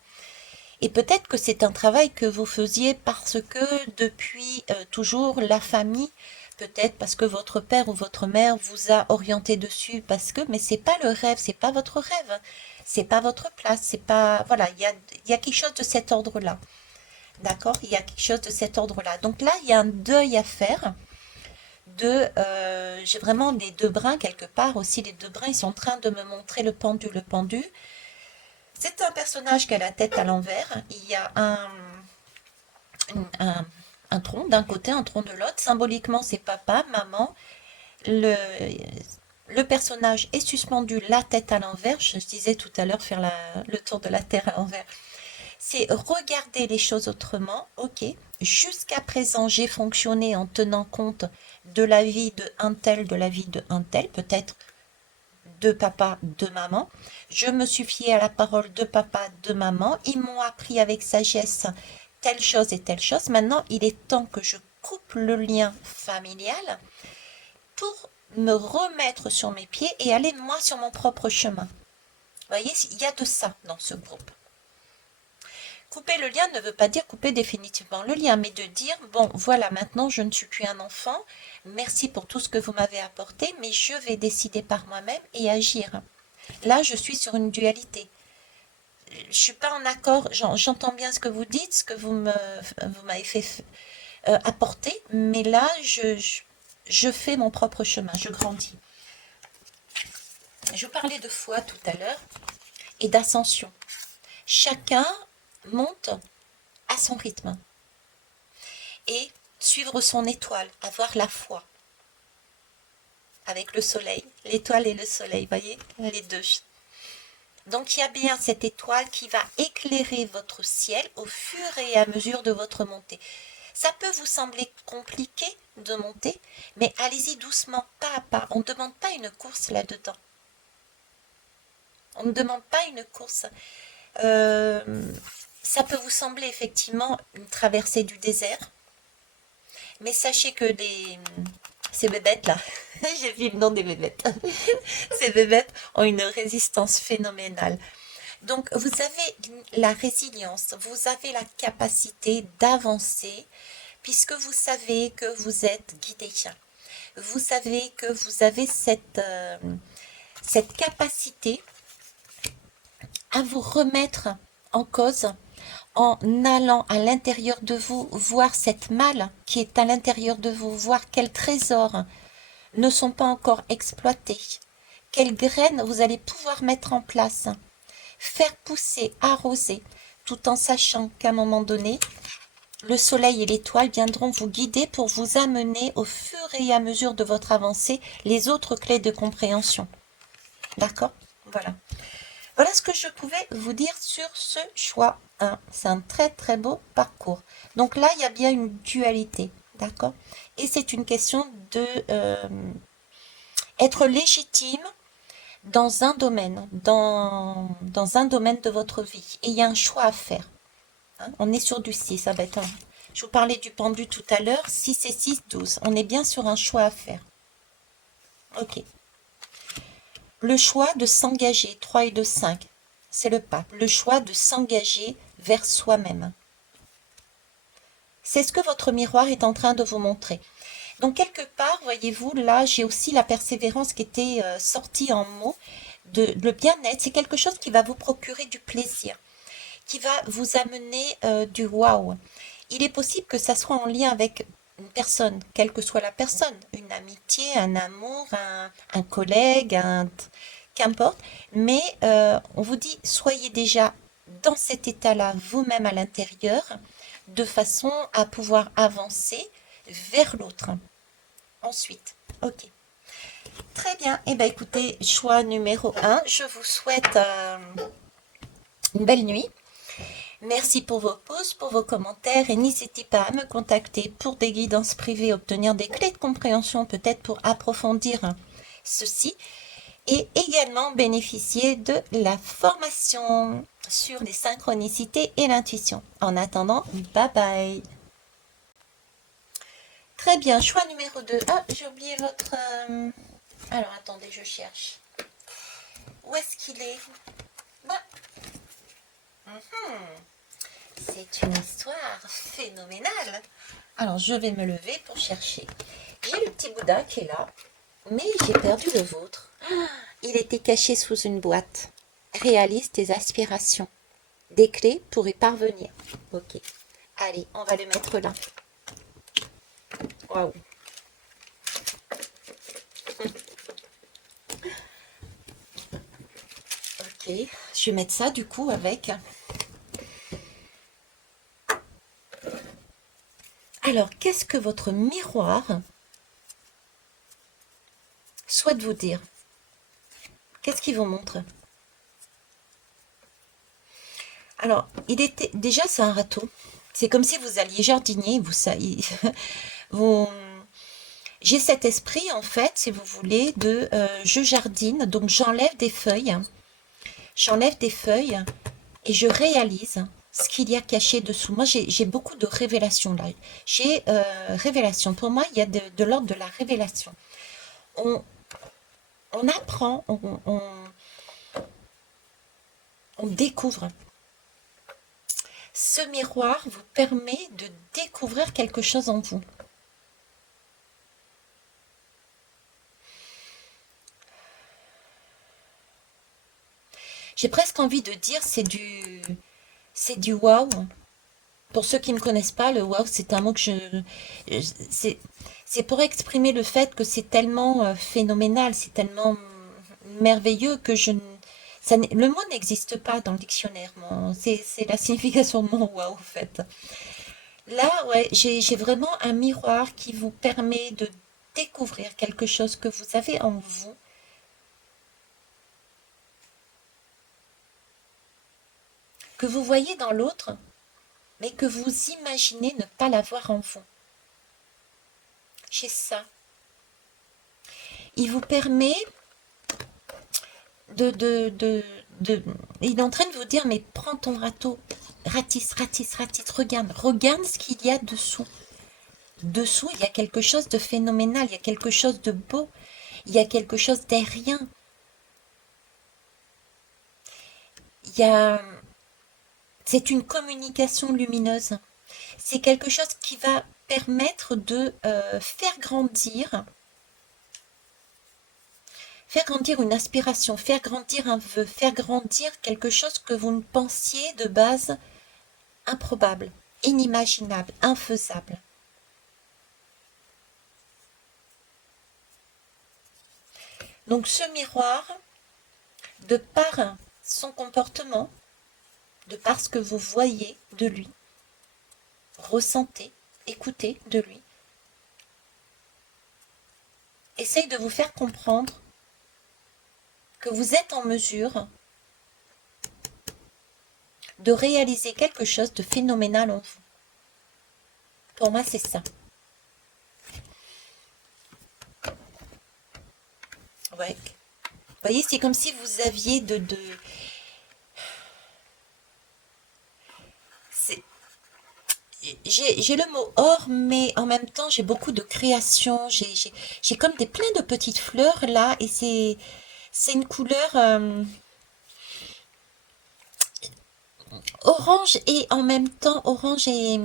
Et peut-être que c'est un travail que vous faisiez parce que depuis toujours la famille, peut-être parce que votre père ou votre mère vous a orienté dessus, mais c'est pas le rêve, c'est pas votre rêve, c'est pas votre place, c'est pas, voilà, il y a quelque chose de cet ordre-là. D'accord? Il y a quelque chose de cet ordre-là. Donc là, il y a un deuil à faire j'ai vraiment les deux brins quelque part aussi. Les deux brins, ils sont en train de me montrer le pendu. Le pendu, c'est un personnage qui a la tête à l'envers. Il y a un, un tronc d'un côté, un tronc de l'autre. Symboliquement, c'est papa, maman. Le, le personnage est suspendu, la tête à l'envers. Je disais tout à l'heure faire le tour de la Terre à l'envers. C'est regarder les choses autrement. Ok, jusqu'à présent, j'ai fonctionné en tenant compte de la vie de un tel, de la vie de un tel, peut-être de papa, de maman. Je me suis fiée à la parole de papa, de maman. Ils m'ont appris avec sagesse telle chose et telle chose. Maintenant, il est temps que je coupe le lien familial pour me remettre sur mes pieds et aller moi sur mon propre chemin. Vous voyez, il y a de ça dans ce groupe. Couper le lien ne veut pas dire couper définitivement le lien, mais de dire, bon, voilà, maintenant je ne suis plus un enfant, merci pour tout ce que vous m'avez apporté, mais je vais décider par moi-même et agir. Là, je suis sur une dualité. Je ne suis pas en accord, j'entends bien ce que vous dites, ce que vous m'avez fait apporter, mais là, je fais mon propre chemin, je grandis. Je parlais de foi tout à l'heure et d'ascension. Chacun monte à son rythme et suivre son étoile, avoir la foi avec le soleil, l'étoile et le soleil, voyez, les deux. Donc il y a bien cette étoile qui va éclairer votre ciel au fur et à mesure de votre montée. Ça peut vous sembler compliqué de monter, mais allez-y doucement, pas à pas. On ne demande pas une course là-dedans. On ne demande pas une course. Ça peut vous sembler effectivement une traversée du désert, mais sachez que ces bébêtes là, j'ai vu le nom des bébêtes, ces bébêtes ont une résistance phénoménale. Donc vous avez la résilience, vous avez la capacité d'avancer, puisque vous savez que vous êtes guidé. Vous savez que vous avez cette capacité à vous remettre en cause en allant à l'intérieur de vous, voir cette malle qui est à l'intérieur de vous, voir quels trésors ne sont pas encore exploités, quelles graines vous allez pouvoir mettre en place, faire pousser, arroser, tout en sachant qu'à un moment donné, le soleil et l'étoile viendront vous guider pour vous amener au fur et à mesure de votre avancée les autres clés de compréhension. D'accord? Voilà. Voilà ce que je pouvais vous dire sur ce choix 1. C'est un très très beau parcours. Donc là, il y a bien une dualité. D'accord? Et c'est une question de être légitime dans un domaine, dans un domaine de votre vie. Et il y a un choix à faire. Hein, on est sur du 6, ça va être je vous parlais du pendu tout à l'heure, 6 et 6, 12. On est bien sur un choix à faire. Ok. Le choix de s'engager, 3 et 2, 5, c'est le pape. Le choix de s'engager vers soi-même. C'est ce que votre miroir est en train de vous montrer. Donc quelque part, voyez-vous, là, j'ai aussi la persévérance qui était sortie en mots. Le bien-être, c'est quelque chose qui va vous procurer du plaisir, qui va vous amener du waouh. Il est possible que ça soit en lien avec une personne, quelle que soit la personne, une amitié, un amour, un collègue, qu'importe. Mais on vous dit, soyez déjà dans cet état-là vous-même à l'intérieur, de façon à pouvoir avancer vers l'autre. Ensuite, ok. Très bien. Eh bien, écoutez, choix numéro 1. Je vous souhaite une belle nuit. Merci pour vos pouces, pour vos commentaires et n'hésitez pas à me contacter pour des guidances privées, obtenir des clés de compréhension peut-être pour approfondir ceci et également bénéficier de la formation sur les synchronicités et l'intuition. En attendant, bye bye. Très bien, choix numéro 2. Ah, j'ai oublié votre... Alors attendez, je cherche. Où est-ce qu'il est, bah. C'est une histoire phénoménale. Alors, je vais me lever pour chercher. J'ai le petit Bouddha qui est là, mais j'ai perdu le vôtre. Il était caché sous une boîte. Réalise tes aspirations. Des clés pour y parvenir. Ok. Allez, on va le mettre là. Waouh. Ok. Je vais mettre ça du coup avec... Alors, qu'est-ce que votre miroir souhaite vous dire? Qu'est-ce qu'il vous montre? Alors, il était déjà, c'est un râteau. C'est comme si vous alliez jardiner, vous, j'ai cet esprit en fait, si vous voulez, de je jardine, donc j'enlève des feuilles et je réalise ce qu'il y a caché dessous. Moi, j'ai beaucoup de révélations là. J'ai révélation. Pour moi, il y a de l'ordre de la révélation. On, on apprend, on découvre. Ce miroir vous permet de découvrir quelque chose en vous. J'ai presque envie de dire c'est du waouh. Pour ceux qui ne me connaissent pas, le waouh, c'est un mot que c'est, c'est pour exprimer le fait que c'est tellement phénoménal, c'est tellement merveilleux que le mot n'existe pas dans le dictionnaire. C'est la signification de mon waouh, en fait. Là, ouais, j'ai vraiment un miroir qui vous permet de découvrir quelque chose que vous avez en vous, que vous voyez dans l'autre, mais que vous imaginez ne pas l'avoir en vous. J'ai ça. Il vous permet de... Il est en train de vous dire, mais prends ton râteau, ratisse, ratisse, ratisse, regarde ce qu'il y a dessous. Dessous, il y a quelque chose de phénoménal, il y a quelque chose de beau, il y a quelque chose d'aérien. Il y a... C'est une communication lumineuse. C'est quelque chose qui va permettre de faire grandir une aspiration, faire grandir un vœu, faire grandir quelque chose que vous ne pensiez de base improbable, inimaginable, infaisable. Donc ce miroir, de par son comportement, de par ce que vous voyez de lui, ressentez, écoutez de lui. Essaye de vous faire comprendre que vous êtes en mesure de réaliser quelque chose de phénoménal en vous. Pour moi, c'est ça. Ouais. Vous voyez, c'est comme si vous aviez j'ai le mot or, mais en même temps, j'ai beaucoup de création. J'ai comme plein de petites fleurs là, et c'est une couleur orange et en même temps orange et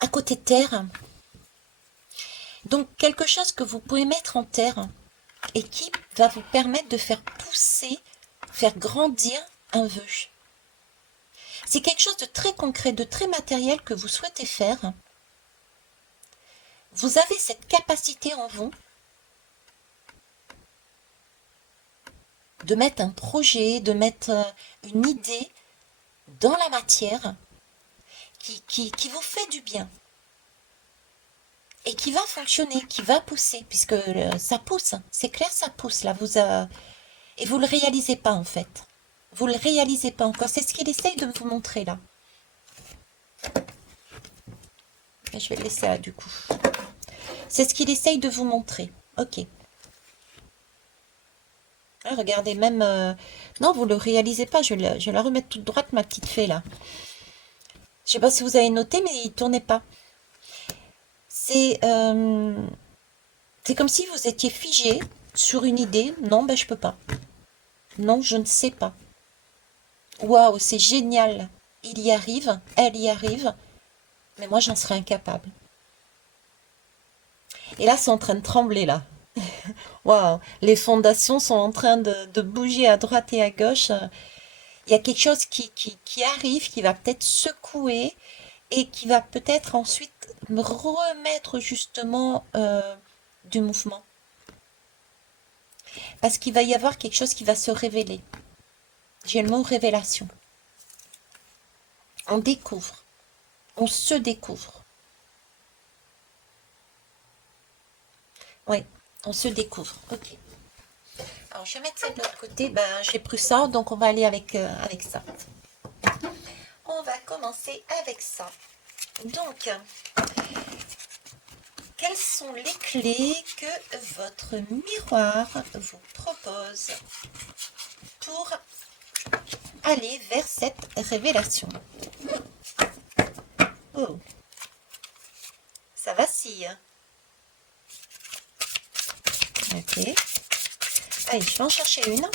à côté terre. Donc quelque chose que vous pouvez mettre en terre et qui va vous permettre de faire pousser, faire grandir un vœu. C'est quelque chose de très concret, de très matériel que vous souhaitez faire. Vous avez cette capacité en vous de mettre un projet, de mettre une idée dans la matière qui vous fait du bien et qui va fonctionner, qui va pousser, puisque ça pousse, c'est clair, ça pousse là, et vous ne le réalisez pas en fait. Vous ne le réalisez pas encore, c'est ce qu'il essaye de vous montrer là. Et je vais le laisser là du coup. C'est ce qu'il essaye de vous montrer. Ok. Ah, regardez, même... Non, vous ne le réalisez pas. Je vais la remettre toute droite, ma petite fée, là. Je sais pas si vous avez noté, mais il ne tournait pas. C'est comme si vous étiez figé sur une idée. Non, ben je peux pas. Non, je ne sais pas. Waouh, c'est génial. Il y arrive, elle y arrive, mais moi, j'en serais incapable. Et là, c'est en train de trembler, là. Waouh, les fondations sont en train de bouger à droite et à gauche. Il y a quelque chose qui arrive, qui va peut-être secouer et qui va peut-être ensuite me remettre justement du mouvement. Parce qu'il va y avoir quelque chose qui va se révéler. J'ai le mot révélation. On découvre. On se découvre. Oui, on se découvre. Ok. Alors, je vais mettre ça de l'autre côté. Ben, j'ai pris ça, donc on va aller avec ça. On va commencer avec ça. Donc, quelles sont les clés que votre miroir vous propose pour aller vers cette révélation? Oh, ça vacille. Ok. Allez, je vais en chercher une.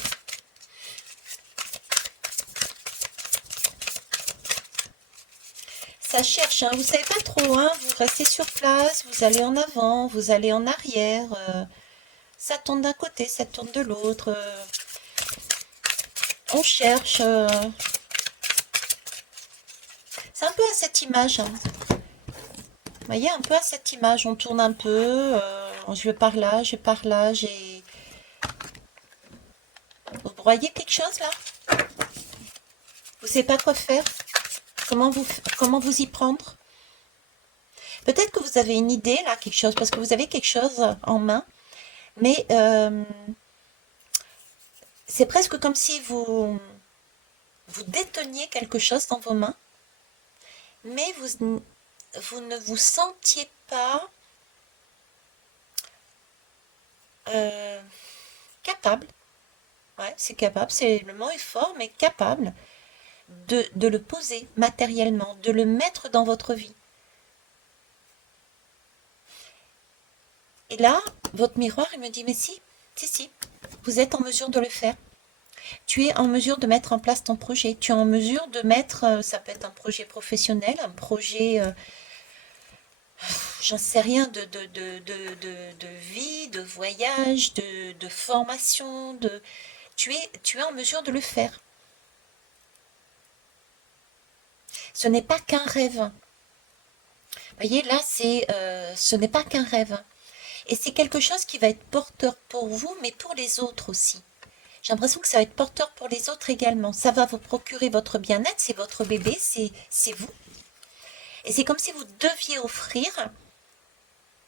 Ça cherche, hein. Vous savez pas trop, hein. Vous restez sur place, vous allez en avant, vous allez en arrière. Ça tourne d'un côté, ça tourne de l'autre. On cherche. C'est un peu à cette image, hein. Vous voyez, un peu à cette image. On tourne un peu. Je vais par là, je vais par là. Vous voyez quelque chose là? Vous savez pas quoi faire? Comment vous y prendre? Peut-être que vous avez une idée là, quelque chose, parce que vous avez quelque chose en main, mais c'est presque comme si vous déteniez quelque chose dans vos mains, mais vous ne vous sentiez pas capable. Ouais, c'est capable, le mot est fort, mais capable de le poser matériellement, de le mettre dans votre vie. Et là, votre miroir, il me dit, mais si, vous êtes en mesure de le faire. Tu es en mesure de mettre en place ton projet. Tu es en mesure de mettre, ça peut être un projet professionnel, un projet, j'en sais rien, de vie, de voyage, de formation. Tu es en mesure de le faire. Ce n'est pas qu'un rêve. Vous voyez, là, ce n'est pas qu'un rêve. Et c'est quelque chose qui va être porteur pour vous, mais pour les autres aussi. J'ai l'impression que ça va être porteur pour les autres également. Ça va vous procurer votre bien-être, c'est votre bébé, c'est vous. Et c'est comme si vous deviez offrir,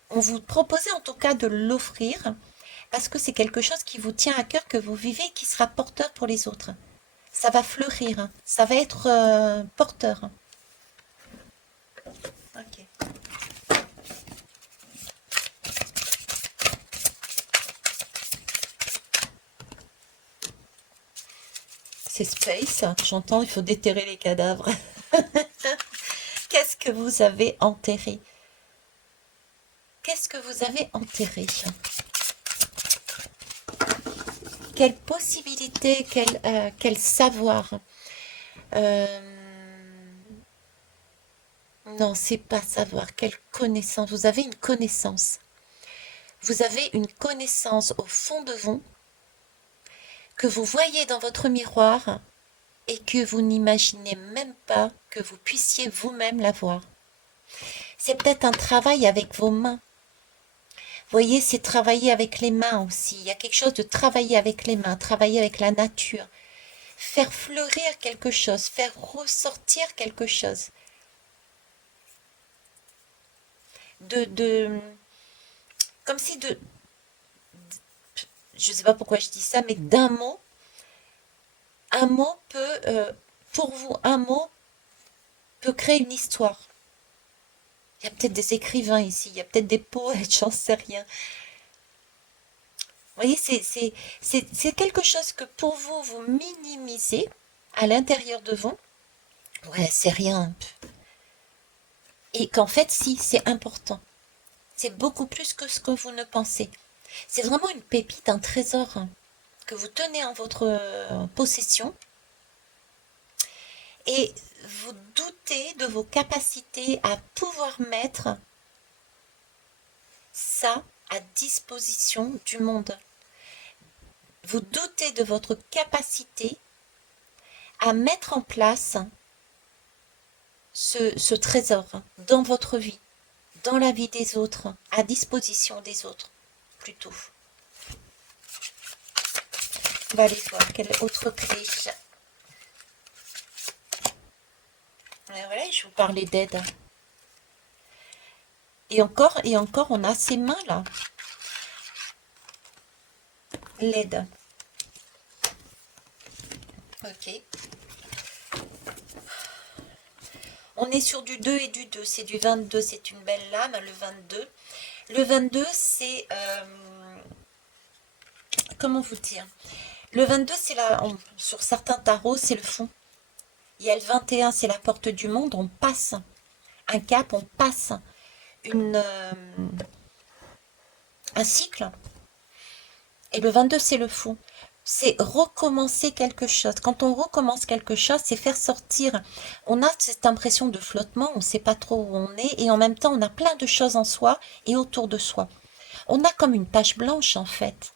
on vous proposait en tout cas de l'offrir, parce que c'est quelque chose qui vous tient à cœur, que vous vivez, qui sera porteur pour les autres. Ça va fleurir, ça va être porteur. Ok. C'est space, j'entends, il faut déterrer les cadavres. Qu'est-ce que vous avez enterré? Qu'est-ce que vous avez enterré? Quelle possibilité, quel savoir? Non, c'est pas savoir, quelle connaissance. Vous avez une connaissance. Vous avez une connaissance au fond de vous que vous voyez dans votre miroir et que vous n'imaginez même pas que vous puissiez vous-même l'avoir. C'est peut-être un travail avec vos mains. Vous voyez, c'est travailler avec les mains aussi. Il y a quelque chose de travailler avec les mains, travailler avec la nature. Faire fleurir quelque chose, faire ressortir quelque chose. Comme si je ne sais pas pourquoi je dis ça, mais d'un mot, un mot peut, pour vous, un mot peut créer une histoire. Il y a peut-être des écrivains ici, il y a peut-être des poètes, j'en sais rien. Vous voyez, c'est quelque chose que pour vous, vous minimisez à l'intérieur de vous. Ouais, c'est rien. Et qu'en fait, si, c'est important. C'est beaucoup plus que ce que vous ne pensez. C'est vraiment une pépite, un trésor que vous tenez en votre possession et vous doutez de vos capacités à pouvoir mettre ça à disposition du monde. Vous doutez de votre capacité à mettre en place ce trésor dans votre vie, dans la vie des autres, à disposition des autres, plutôt. On va aller voir quelle autre clé. Voilà, je vous parlais d'aide. Et encore, on a ces mains-là. L'aide. Ok. On est sur du 2 et du 2. C'est du 22, c'est une belle lame, le 22. Le 22, c'est... comment vous dire? Le 22, c'est sur certains tarots, c'est le fond. Il y a le 21, c'est la porte du monde. On passe un cap, on passe un cycle. Et le 22, c'est le fond. C'est recommencer quelque chose. Quand on recommence quelque chose, c'est faire sortir. On a cette impression de flottement, on ne sait pas trop où on est, et en même temps, on a plein de choses en soi et autour de soi. On a comme une tache blanche, en fait.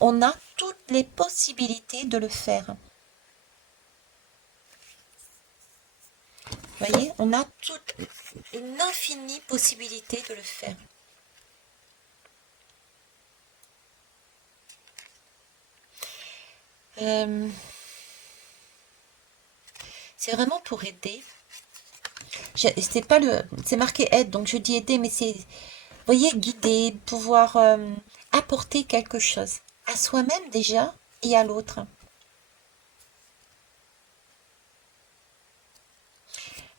On a toutes les possibilités de le faire. Vous voyez, on a toute une infinie possibilité de le faire. C'est vraiment pour aider. C'est marqué aide, donc je dis aider, mais c'est, vous voyez, guider, pouvoir apporter quelque chose à soi-même déjà et à l'autre.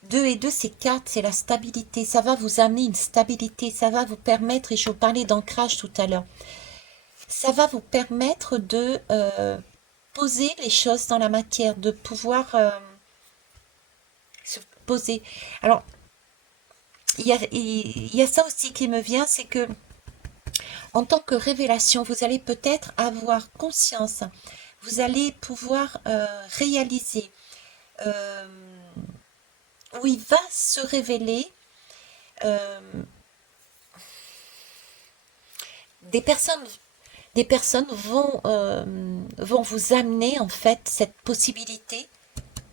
Deux et deux, c'est 4, c'est la stabilité. Ça va vous amener une stabilité, ça va vous permettre, et je vous parlais d'ancrage tout à l'heure, ça va vous permettre de poser les choses dans la matière, de pouvoir se poser. Alors, il y a ça aussi qui me vient, c'est que en tant que révélation, vous allez peut-être avoir conscience, vous allez pouvoir réaliser euh, où il va se révéler euh, des personnes. Des personnes vont vous amener en fait cette possibilité,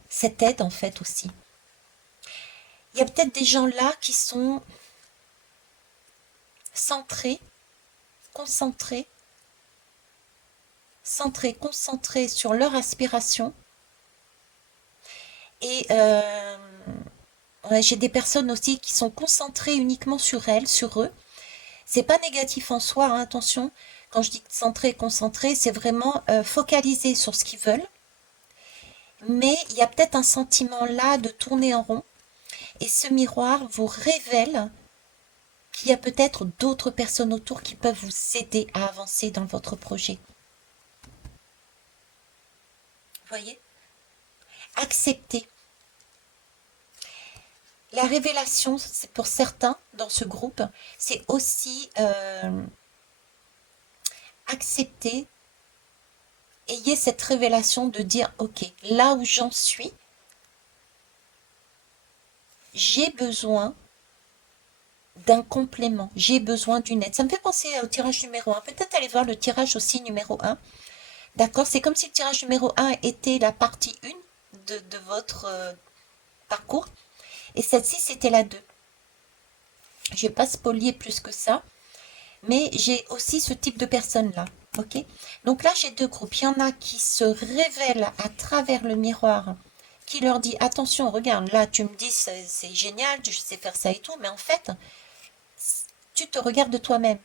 cette aide en fait aussi. Il y a peut-être des gens là qui sont centrés, concentrés centrés, concentrés sur leur aspiration. Et ouais, j'ai des personnes aussi qui sont concentrées uniquement sur elles, sur eux. C'est pas négatif en soi, hein, attention. Quand je dis centré, concentré, c'est vraiment focalisé sur ce qu'ils veulent. Mais il y a peut-être un sentiment là de tourner en rond. Et ce miroir vous révèle qu'il y a peut-être d'autres personnes autour qui peuvent vous aider à avancer dans votre projet. Vous voyez? Accepter. La révélation, c'est pour certains dans ce groupe, c'est aussi accepter, ayez cette révélation de dire, ok, là où j'en suis, j'ai besoin d'un complément, j'ai besoin d'une aide. Ça me fait penser au tirage numéro 1. Peut-être aller voir le tirage aussi numéro 1. D'accord? C'est comme si le tirage numéro 1 était la partie 1 de votre parcours. Et celle-ci, c'était la 2. Je ne vais pas spolier plus que ça. Mais j'ai aussi ce type de personnes-là. Ok? Donc là, j'ai deux groupes. Il y en a qui se révèlent à travers le miroir, qui leur dit, attention, regarde, là, tu me dis, c'est génial, je sais faire ça et tout, mais en fait, tu te regardes de toi-même.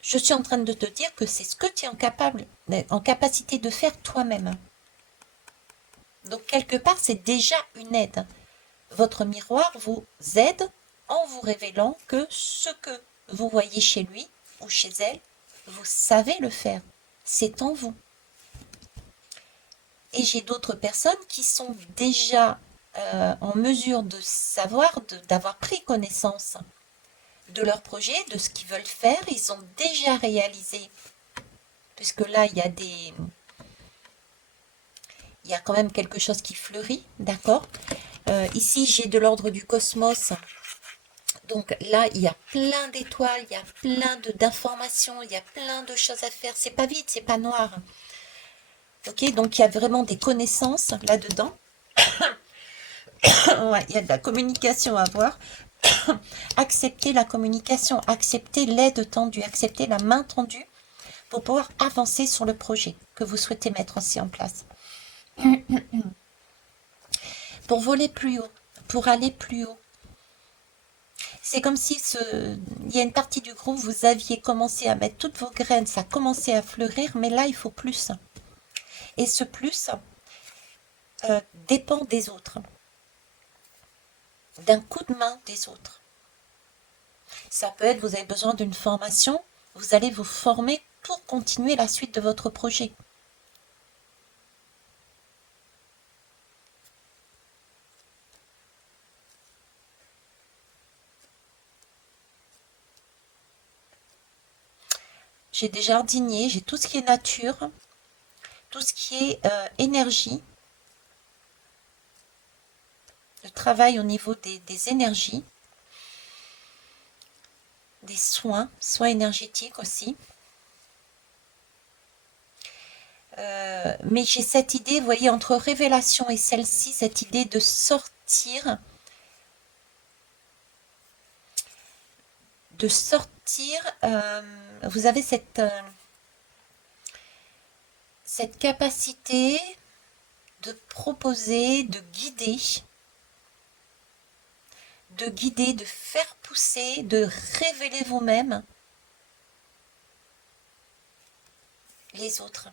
Je suis en train de te dire que c'est ce que tu es en capacité de faire toi-même. Donc, quelque part, c'est déjà une aide. Votre miroir vous aide en vous révélant que ce que vous voyez chez lui ou chez elle, vous savez le faire. C'est en vous. Et j'ai d'autres personnes qui sont déjà en mesure de savoir, d'avoir pris connaissance de leur projet, de ce qu'ils veulent faire. Ils ont déjà réalisé, puisque là, il y a quand même quelque chose qui fleurit, d'accord? Ici, j'ai de l'ordre du cosmos. Donc là, il y a plein d'étoiles, il y a plein d'informations, il y a plein de choses à faire. C'est pas vide, c'est pas noir. Ok, donc il y a vraiment des connaissances là-dedans. Ouais, il y a de la communication à avoir. Accepter la communication, accepter l'aide tendue, accepter la main tendue pour pouvoir avancer sur le projet que vous souhaitez mettre aussi en place. Pour voler plus haut, pour aller plus haut. C'est comme si il y a une partie du groupe, vous aviez commencé à mettre toutes vos graines, ça a commencé à fleurir, mais là, il faut plus. Et ce plus dépend des autres, d'un coup de main des autres. Ça peut être, vous avez besoin d'une formation, vous allez vous former pour continuer la suite de votre projet. J'ai des jardiniers, j'ai tout ce qui est nature, tout ce qui est énergie, le travail au niveau des énergies, des soins énergétiques aussi. Mais j'ai cette idée, vous voyez, entre révélation et celle-ci, cette idée de sortir, vous avez cette capacité de proposer, de guider, de faire pousser, de révéler vous-même les autres.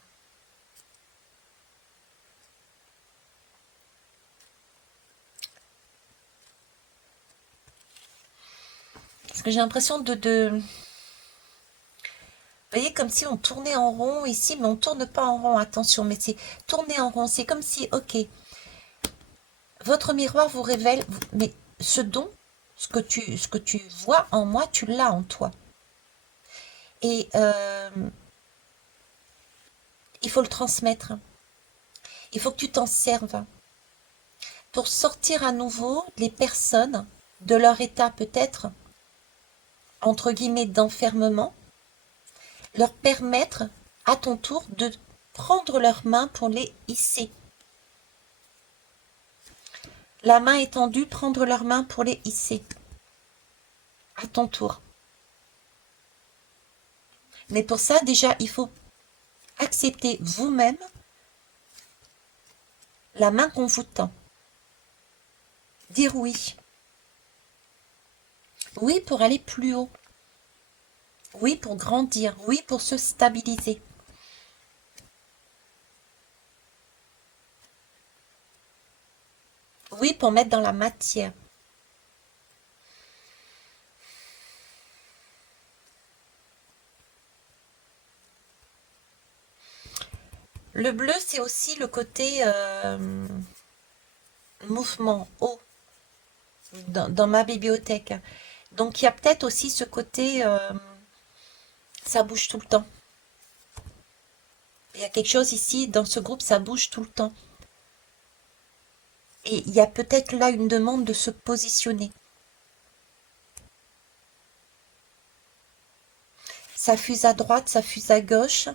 Parce que j'ai l'impression vous voyez, comme si on tournait en rond ici, mais on ne tourne pas en rond, attention, mais c'est tourner en rond. C'est comme si, ok, votre miroir vous révèle, mais ce don, ce que tu vois en moi, tu l'as en toi. Et il faut le transmettre. Il faut que tu t'en serves pour sortir à nouveau les personnes de leur état peut-être, entre guillemets, d'enfermement, leur permettre à ton tour de prendre leurs mains pour les hisser. La main étendue, prendre leurs mains pour les hisser. À ton tour. Mais pour ça, déjà, il faut Acceptez vous-même la main qu'on vous tend. Dire oui. Oui pour aller plus haut. Oui pour grandir. Oui pour se stabiliser. Oui pour mettre dans la matière. Le bleu, c'est aussi le côté mouvement, eau, dans ma bibliothèque. Donc il y a peut-être aussi ce côté, ça bouge tout le temps. Il y a quelque chose ici, dans ce groupe, ça bouge tout le temps. Et il y a peut-être là une demande de se positionner. Ça fuse à droite, ça fuse à gauche.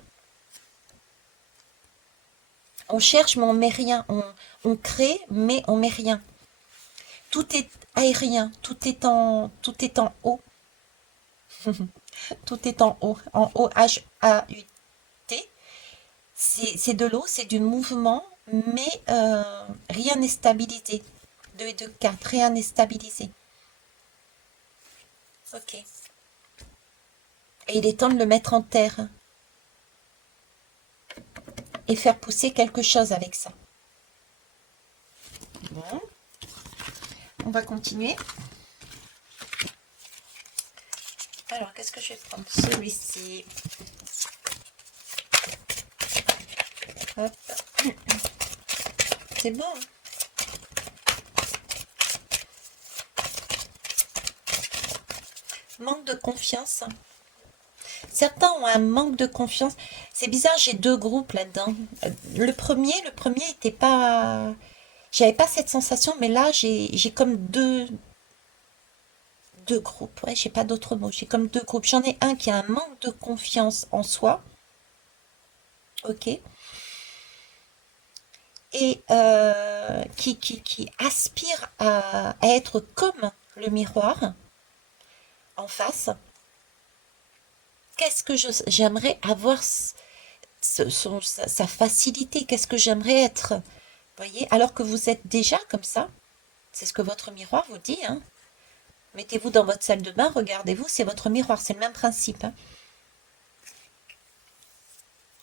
On cherche, mais on met rien. On crée, mais on met rien. Tout est aérien, tout est en haut. Tout est en haut, H-A-U-T. C'est de l'eau, c'est du mouvement, mais rien n'est stabilisé. 2 et 2, 4, rien n'est stabilisé. Ok. Et il est temps de le mettre en terre et faire pousser quelque chose avec ça. Bon, on va continuer. Alors, qu'est-ce que je vais prendre? Celui-ci. Hop. C'est bon. Manque de confiance. Certains ont un manque de confiance. C'est bizarre, j'ai deux groupes là-dedans. Le premier était pas. J'avais pas cette sensation, mais là, j'ai comme deux groupes. Ouais, j'ai pas d'autres mots. J'ai comme deux groupes. J'en ai un qui a un manque de confiance en soi. Ok. Et qui aspire à être comme le miroir en face. Qu'est-ce que j'aimerais avoir sa facilité? Qu'est-ce que j'aimerais être? Vous voyez, alors que vous êtes déjà comme ça. C'est ce que votre miroir vous dit, hein. Mettez-vous dans votre salle de bain, regardez-vous, c'est votre miroir, c'est le même principe, hein.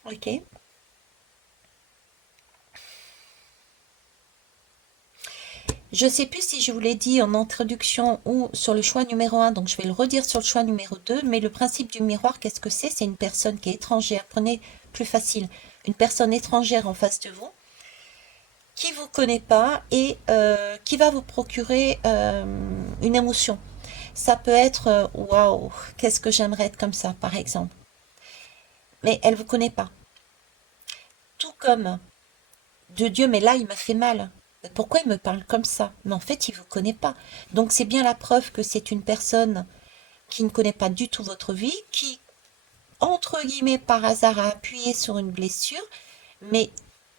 Ok. Je ne sais plus si je vous l'ai dit en introduction ou sur le choix numéro un, donc je vais le redire sur le choix numéro 2. Mais le principe du miroir, qu'est-ce que c'est? C'est une personne qui est étrangère. Prenez plus facile. Une personne étrangère en face de vous, qui ne vous connaît pas et qui va vous procurer une émotion. Ça peut être waouh, qu'est-ce que j'aimerais être comme ça, par exemple. Mais elle ne vous connaît pas. Tout comme de Dieu, mais là, il m'a fait mal. Pourquoi il me parle comme ça? Mais en fait, il ne vous connaît pas. Donc, c'est bien la preuve que c'est une personne qui ne connaît pas du tout votre vie, qui, entre guillemets, par hasard, a appuyé sur une blessure, mais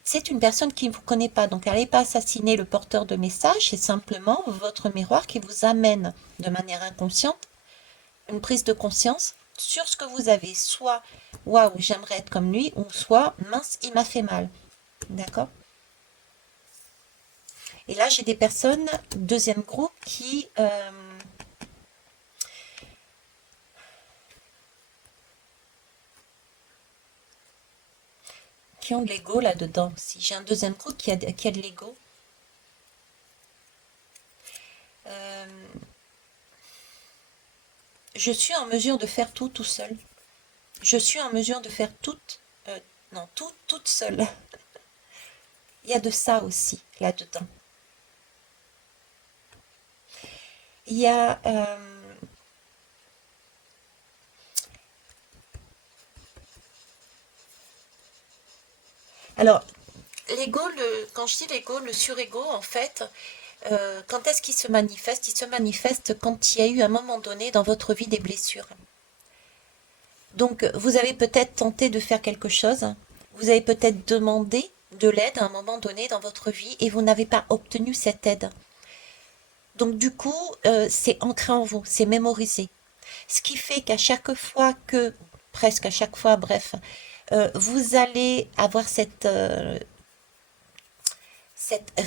c'est une personne qui ne vous connaît pas. Donc, n'allez pas assassiner le porteur de message, c'est simplement votre miroir qui vous amène de manière inconsciente une prise de conscience sur ce que vous avez. Soit, waouh, j'aimerais être comme lui, ou soit, mince, il m'a fait mal. D'accord? Et là, j'ai des personnes, deuxième groupe, qui ont de l'ego là-dedans. Si j'ai un deuxième groupe qui a de l'ego, euh, je suis en mesure de faire tout seul. Je suis en mesure de faire non, tout toute seule. Il y a de ça aussi là-dedans. Il y a, alors, l'ego, quand je dis l'ego, le surego, en fait, quand est-ce qu'il se manifeste? Il se manifeste quand il y a eu un moment donné dans votre vie des blessures. Donc, vous avez peut-être tenté de faire quelque chose, vous avez peut-être demandé de l'aide à un moment donné dans votre vie et vous n'avez pas obtenu cette aide. Donc, du coup, c'est ancré en vous, c'est mémorisé. Ce qui fait qu'à chaque fois que, presque à chaque fois, bref, vous allez avoir cette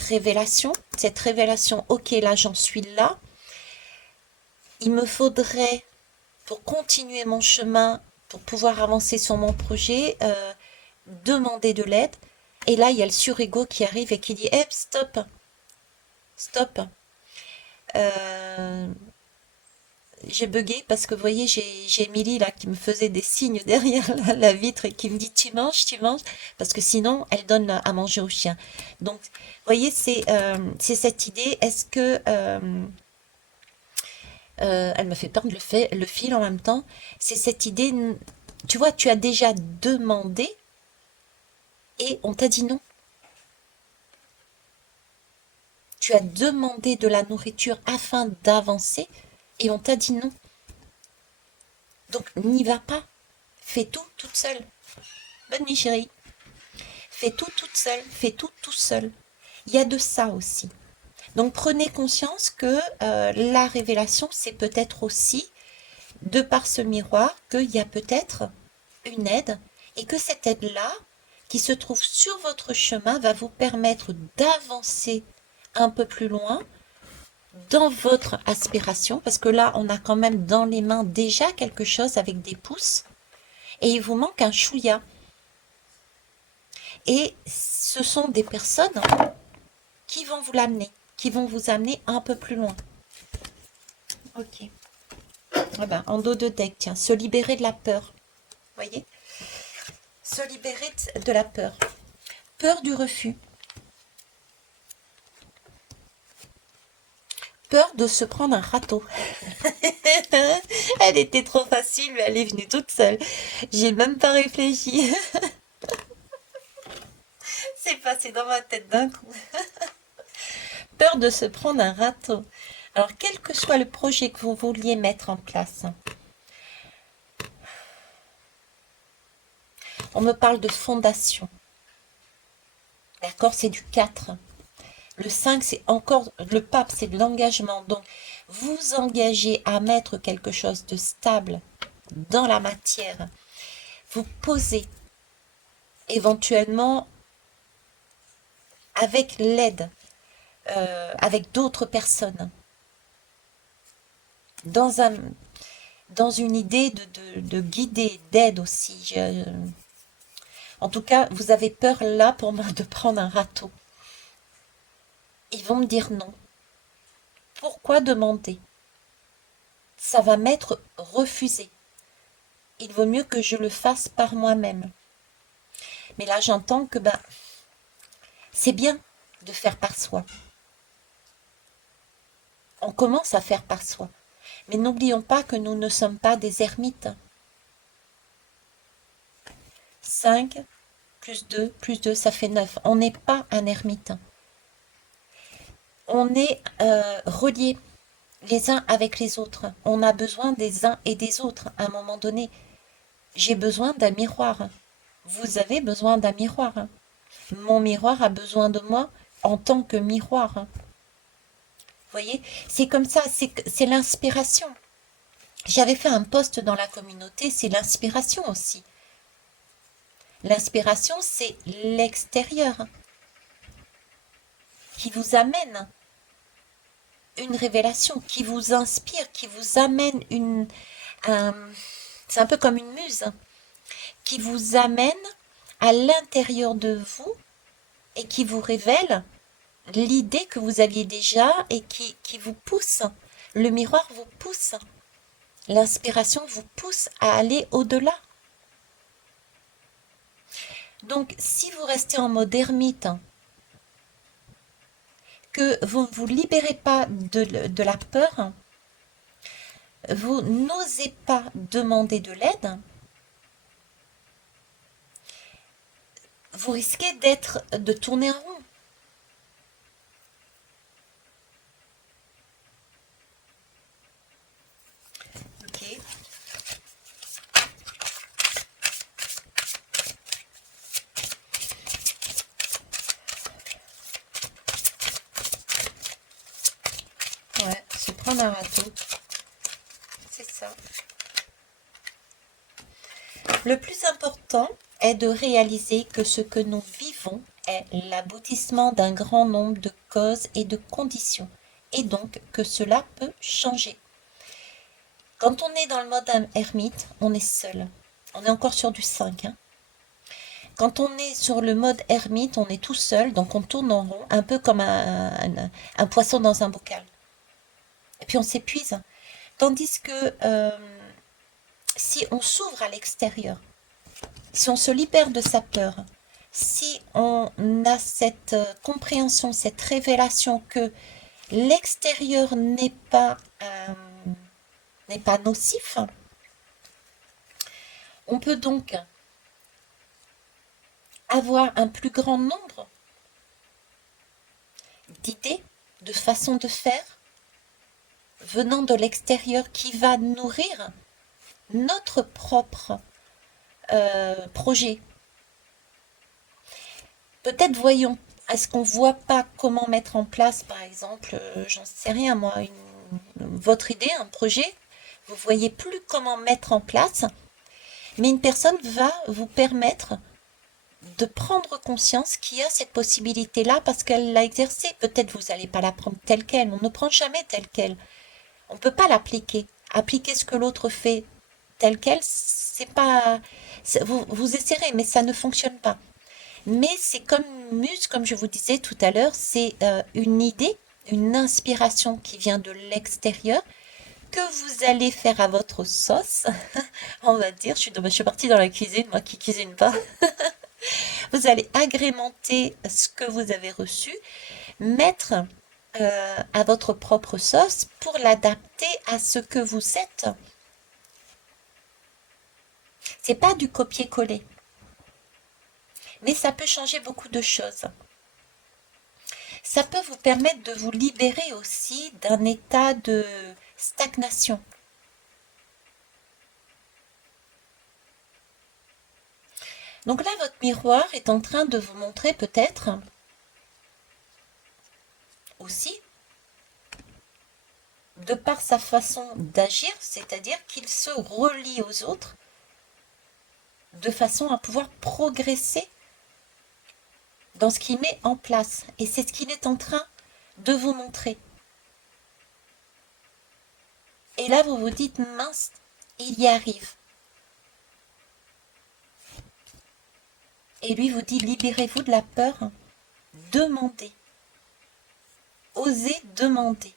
révélation, ok, là j'en suis là, il me faudrait, pour continuer mon chemin, pour pouvoir avancer sur mon projet, demander de l'aide. Et là, il y a le surego qui arrive et qui dit, hey, stop, stop. Euh, j'ai bugué parce que vous voyez, j'ai Émilie là qui me faisait des signes derrière la vitre et qui me dit tu manges, parce que sinon elle donne à manger au chien. Donc, vous voyez, c'est cette idée, est-ce que elle me fait perdre le fil en même temps, c'est cette idée, tu vois, tu as déjà demandé et on t'a dit non. Tu as demandé de la nourriture afin d'avancer et on t'a dit non. Donc n'y va pas. Fais tout toute seule. Bonne nuit chérie. Fais tout toute seule. Fais tout seul. Il y a de ça aussi. Donc prenez conscience que la révélation, c'est peut-être aussi, de par ce miroir, qu'il y a peut-être une aide et que cette aide-là, qui se trouve sur votre chemin, va vous permettre d'avancer un peu plus loin dans votre aspiration, parce que là, on a quand même dans les mains déjà quelque chose avec des pouces, et il vous manque un chouïa. Et ce sont des personnes qui vont vous l'amener, qui vont vous amener un peu plus loin. Ok. Ah ben, en dos de deck, tiens, se libérer de la peur. Voyez? Se libérer de la peur. Peur du refus. Peur de se prendre un râteau. Elle était trop facile, mais elle est venue toute seule. J'ai même pas réfléchi. C'est passé dans ma tête d'un coup. Peur de se prendre un râteau. Alors, quel que soit le projet que vous vouliez mettre en place, on me parle de fondation. D'accord, c'est du 4. Le 5, c'est encore, le pape, c'est de l'engagement. Donc, vous engagez à mettre quelque chose de stable dans la matière. Vous posez, éventuellement, avec l'aide, avec d'autres personnes, dans une idée de guider, d'aide aussi. En tout cas, vous avez peur là pour moi de prendre un râteau. Ils vont me dire non. Pourquoi demander? Ça va m'être refusé. Il vaut mieux que je le fasse par moi-même. Mais là, j'entends que c'est bien de faire par soi. On commence à faire par soi. Mais n'oublions pas que nous ne sommes pas des ermites. 5 plus 2, ça fait 9. On n'est pas un ermite. On est reliés les uns avec les autres. On a besoin des uns et des autres à un moment donné. J'ai besoin d'un miroir. Vous avez besoin d'un miroir. Mon miroir a besoin de moi en tant que miroir. Vous voyez, c'est comme ça, c'est l'inspiration. J'avais fait un post dans la communauté, c'est l'inspiration aussi. L'inspiration, c'est l'extérieur qui vous amène une révélation, qui vous inspire, qui vous amène c'est un peu comme une muse, qui vous amène à l'intérieur de vous et qui vous révèle l'idée que vous aviez déjà et qui vous pousse. Le miroir vous pousse. L'inspiration vous pousse à aller au-delà. Donc, si vous restez en mode ermite, que vous ne vous libérez pas de la peur, vous n'osez pas demander de l'aide, vous risquez de tourner en rond. Ok. Ouais, se prendre un râteau. C'est ça. Le plus important, est de réaliser que ce que nous vivons est l'aboutissement d'un grand nombre de causes et de conditions, et donc que cela peut changer. Quand on est dans le mode ermite, on est seul. On est encore sur du 5. Quand on est sur le mode ermite, on est tout seul, donc on tourne en rond, un peu comme un poisson dans un bocal. Et puis on s'épuise. Tandis que si on s'ouvre à l'extérieur, si on se libère de sa peur, si on a cette compréhension, cette révélation que l'extérieur n'est pas nocif, on peut donc avoir un plus grand nombre d'idées, de façons de faire, venant de l'extérieur qui va nourrir notre propre projet. Peut-être voyons, est-ce qu'on ne voit pas comment mettre en place, par exemple, j'en sais rien moi, votre idée, un projet, vous ne voyez plus comment mettre en place, mais une personne va vous permettre de prendre conscience qu'il y a cette possibilité-là parce qu'elle l'a exercée. Peut-être vous n'allez pas la prendre telle qu'elle, on ne prend jamais telle qu'elle. On ne peut pas l'appliquer. Appliquer ce que l'autre fait tel quel, c'est pas... Vous essayerez, mais ça ne fonctionne pas. Mais c'est comme Muse, comme je vous disais tout à l'heure, c'est une idée, une inspiration qui vient de l'extérieur, que vous allez faire à votre sauce, on va dire. Je suis partie dans la cuisine, moi qui cuisine pas. Vous allez agrémenter ce que vous avez reçu, mettre à votre propre sauce pour l'adapter à ce que vous êtes. C'est pas du copier-coller, mais ça peut changer beaucoup de choses. Ça peut vous permettre de vous libérer aussi d'un état de stagnation. Donc là, votre miroir est en train de vous montrer peut-être aussi, de par sa façon d'agir, c'est-à-dire qu'il se relie aux autres de façon à pouvoir progresser dans ce qu'il met en place. Et c'est ce qu'il est en train de vous montrer. Et là, vous vous dites, mince, il y arrive. Et lui vous dit, libérez-vous de la peur, demandez. Osez demander.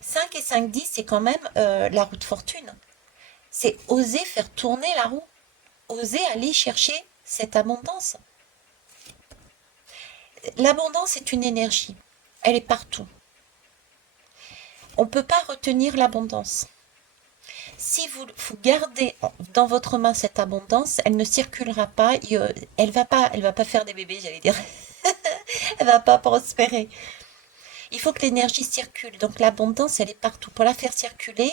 5 et 5, 10, c'est quand même la roue de fortune. C'est oser faire tourner la roue. Oser aller chercher cette abondance. L'abondance est une énergie. Elle est partout. On ne peut pas retenir l'abondance. Si vous gardez dans votre main cette abondance, elle ne circulera pas, elle va pas faire des bébés, j'allais dire. Elle va pas prospérer. Il faut que l'énergie circule. Donc l'abondance, elle est partout. Pour la faire circuler,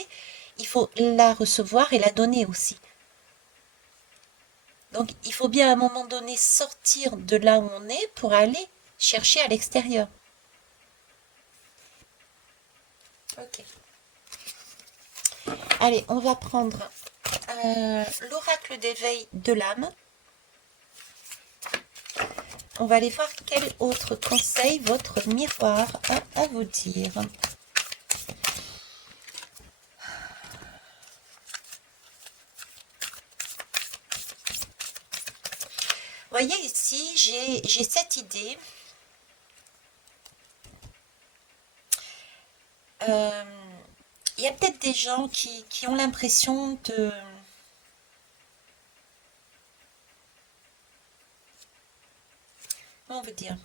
il faut la recevoir et la donner aussi. Donc il faut bien à un moment donné sortir de là où on est pour aller chercher à l'extérieur. Ok. Allez, on va prendre l'oracle d'éveil de l'âme. On va aller voir quel autre conseil votre miroir a à vous dire. Voyez ici, j'ai cette idée. Il y a peut-être des gens qui ont l'impression de... Comment on veut dire?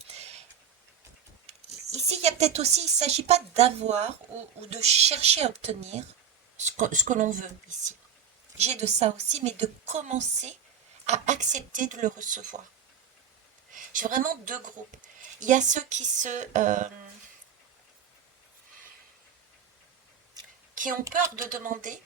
Ici, il y a peut-être aussi, il ne s'agit pas d'avoir ou de chercher à obtenir ce que l'on veut ici. J'ai de ça aussi, mais de commencer à accepter de le recevoir. J'ai vraiment deux groupes. Il y a ceux qui ont peur de demander.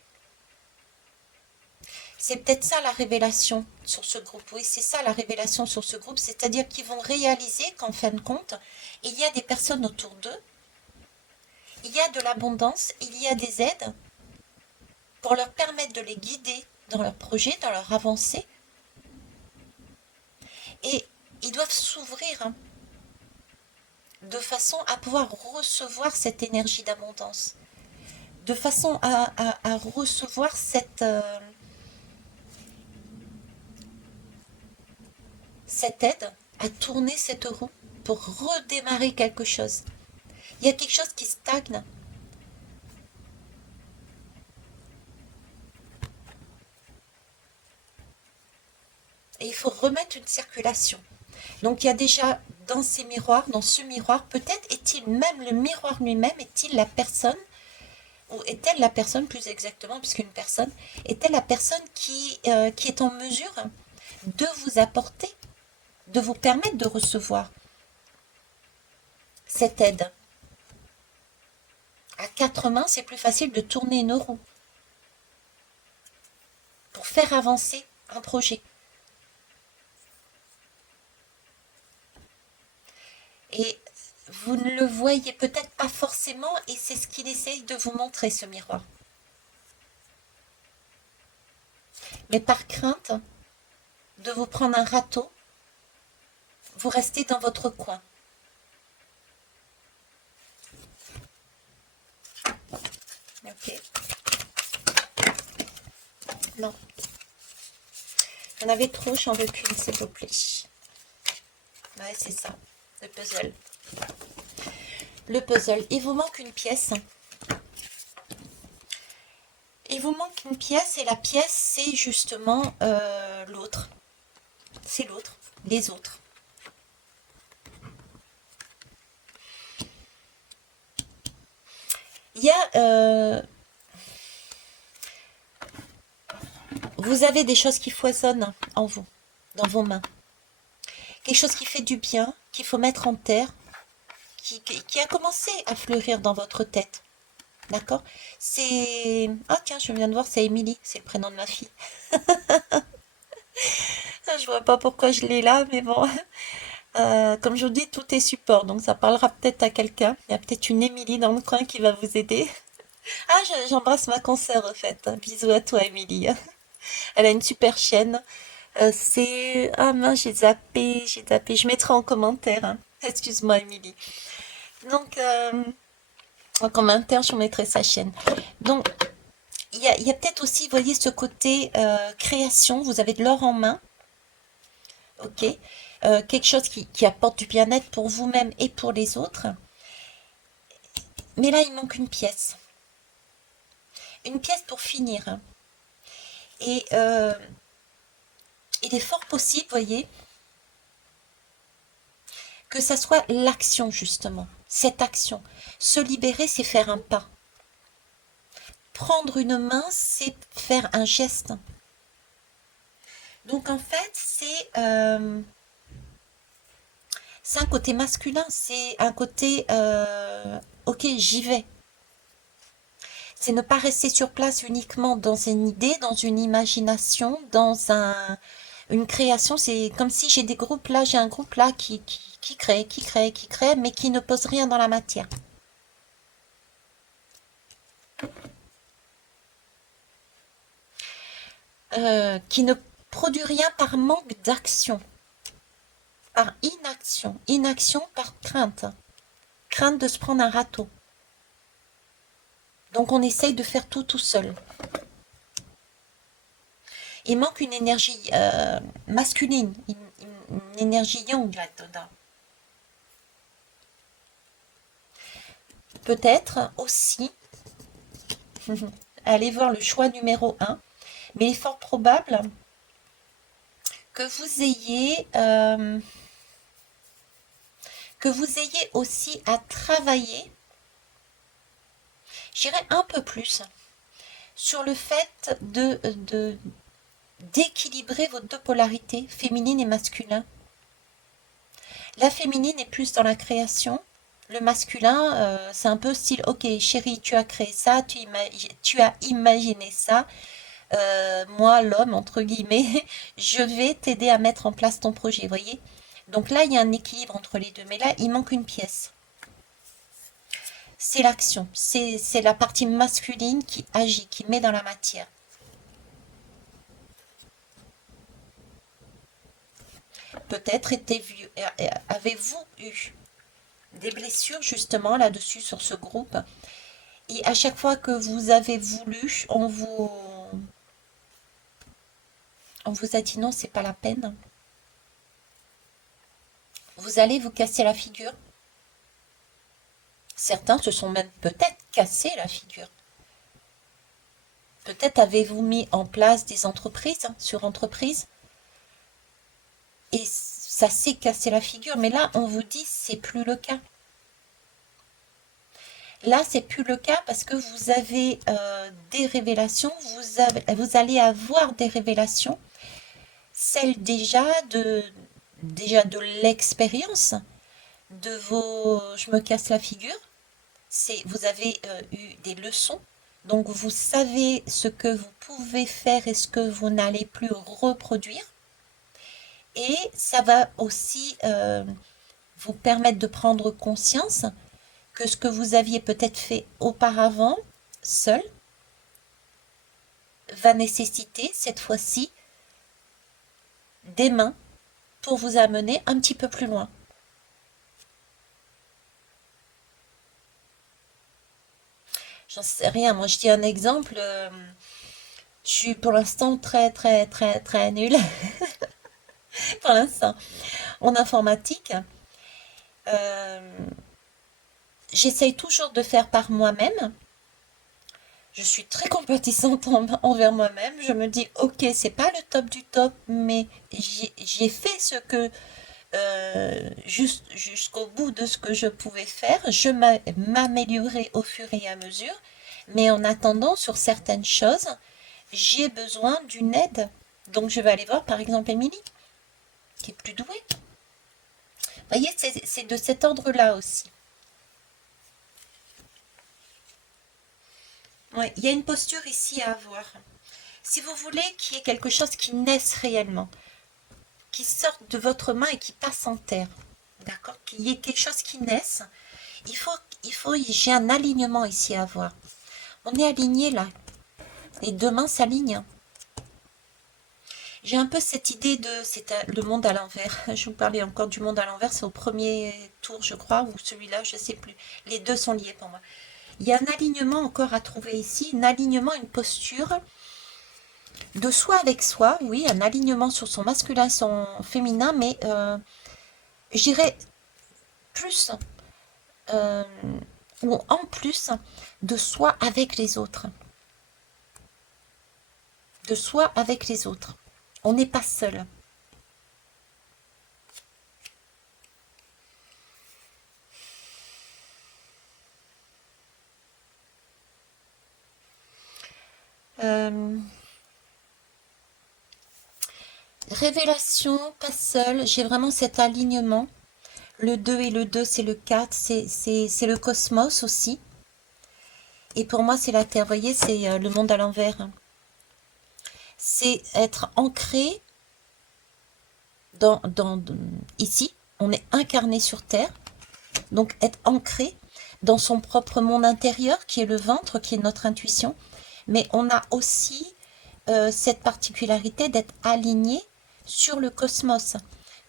C'est peut-être ça la révélation sur ce groupe. Oui, c'est ça la révélation sur ce groupe, c'est-à-dire qu'ils vont réaliser qu'en fin de compte, il y a des personnes autour d'eux, il y a de l'abondance, il y a des aides pour leur permettre de les guider dans leur projet, dans leur avancée. Et ils doivent s'ouvrir, hein, de façon à pouvoir recevoir cette énergie d'abondance, de façon à recevoir cette aide à tourner cette roue pour redémarrer quelque chose. Il y a quelque chose qui stagne. Et il faut remettre une circulation. Donc il y a déjà dans ces miroirs, dans ce miroir, peut-être est-il même le miroir lui-même, est-il la personne, ou est-elle la personne plus exactement, puisqu'une personne, est-elle la personne qui est en mesure de vous apporter, de vous permettre de recevoir cette aide. À quatre mains, c'est plus facile de tourner une roue pour faire avancer un projet. Et vous ne le voyez peut-être pas forcément, et c'est ce qu'il essaye de vous montrer, ce miroir. Mais par crainte de vous prendre un râteau, vous restez dans votre coin. Ok. Non. Il y en avait trop, j'en veux qu'une, s'il vous plaît. Ouais, c'est ça, le puzzle. Le puzzle. Il vous manque une pièce. Il vous manque une pièce, et la pièce, c'est justement l'autre. C'est l'autre, les autres. Il y a... vous avez des choses qui foisonnent en vous, dans vos mains. Quelque chose qui fait du bien, qu'il faut mettre en terre, qui a commencé à fleurir dans votre tête. D'accord? C'est... Ah tiens, je viens de voir, c'est Émilie, c'est le prénom de ma fille. Je vois pas pourquoi je l'ai là, mais bon. Comme je vous dis, tout est support, donc ça parlera peut-être à quelqu'un. Il y a peut-être une Émilie dans le coin qui va vous aider. Ah, j'embrasse ma consoeur, en fait. Bisous à toi, Émilie. Elle a une super chaîne. C'est... Ah mince, j'ai zappé, j'ai zappé. Je mettrai en commentaire, hein. Excuse-moi, Émilie. Donc, en commentaire, je vous mettrai sa chaîne. Donc, il y a peut-être aussi, vous voyez, ce côté création. Vous avez de l'or en main. Ok, quelque chose qui apporte du bien-être pour vous-même et pour les autres. Mais là, il manque une pièce. Une pièce pour finir. Et il est fort possible, voyez, que ça soit l'action, justement. Cette action. Se libérer, c'est faire un pas. Prendre une main, c'est faire un geste. Donc, en fait, c'est un côté masculin. C'est un côté, ok, j'y vais. C'est ne pas rester sur place uniquement dans une idée, dans une imagination, une création. C'est comme si j'ai des groupes là, j'ai un groupe là qui crée, mais qui ne pose rien dans la matière. Qui ne produit rien par manque d'action, par inaction. Inaction par crainte. Crainte de se prendre un râteau. Donc on essaye de faire tout seul. Il manque une énergie masculine, une énergie yang là-dedans. Peut-être aussi, allez voir le choix numéro 1, mais il est fort probable que vous ayez aussi à travailler, je dirais un peu plus, sur le fait d'équilibrer vos deux polarités, féminine et masculin. La féminine est plus dans la création. Le masculin, c'est un peu style, ok chérie, tu as créé ça, tu as imaginé ça. Moi, l'homme, entre guillemets, je vais t'aider à mettre en place ton projet, vous voyez. Donc là, il y a un équilibre entre les deux. Mais là, il manque une pièce. C'est l'action. C'est la partie masculine qui agit, qui met dans la matière. peut-être avez-vous eu des blessures justement là-dessus sur ce groupe. Et à chaque fois que vous avez voulu, on vous a dit non, c'est pas la peine. Vous allez vous casser la figure. Certains se sont même peut-être cassé la figure. Peut-être avez-vous mis en place des entreprises sur entreprises et ça s'est cassé la figure. Mais là, on vous dit c'est plus le cas. Là, c'est plus le cas parce que vous avez des révélations, vous allez avoir des révélations, celles déjà de l'expérience de vos je me casse la figure. Vous avez eu des leçons, donc vous savez ce que vous pouvez faire et ce que vous n'allez plus reproduire. Et ça va aussi vous permettre de prendre conscience que ce que vous aviez peut-être fait auparavant, seul, va nécessiter cette fois-ci des mains pour vous amener un petit peu plus loin. J'en sais rien, moi je dis un exemple, je suis pour l'instant très très très très nulle pour l'instant en informatique. Euh, J'essaye toujours de faire par moi-même. Je suis très compatissante envers moi-même. Je me dis, ok, c'est pas le top du top, mais j'ai fait ce que jusqu'au bout de ce que je pouvais faire. Je m'améliorerai au fur et à mesure. Mais en attendant, sur certaines choses, j'ai besoin d'une aide. Donc je vais aller voir par exemple Émilie, qui est plus douée. Vous voyez, c'est de cet ordre-là aussi. Ouais, il y a une posture ici à avoir. Si vous voulez qu'il y ait quelque chose qui naisse réellement, qui sorte de votre main et qui passe en terre, d'accord, qu'il y ait quelque chose qui naisse, j'ai un alignement ici à avoir. On est aligné là. Les deux mains s'alignent. J'ai un peu cette idée c'est le monde à l'envers. Je vous parlais encore du monde à l'envers, c'est au premier tour, je crois, ou celui-là, je ne sais plus. Les deux sont liés pour moi. Il y a un alignement encore à trouver ici, un alignement, une posture de soi avec soi, oui, un alignement sur son masculin, son féminin, mais je dirais plus, euh, ou en plus, de soi avec les autres. De soi avec les autres. On n'est pas seul. Euh, Révélation, pas seul, j'ai vraiment cet alignement. Le 2 et le 2, c'est le 4, c'est le cosmos aussi. Et pour moi, c'est la Terre, vous voyez, c'est le monde à l'envers. C'est être ancré ici, on est incarné sur Terre, donc être ancré dans son propre monde intérieur, qui est le ventre, qui est notre intuition, mais on a aussi cette particularité d'être aligné sur le cosmos,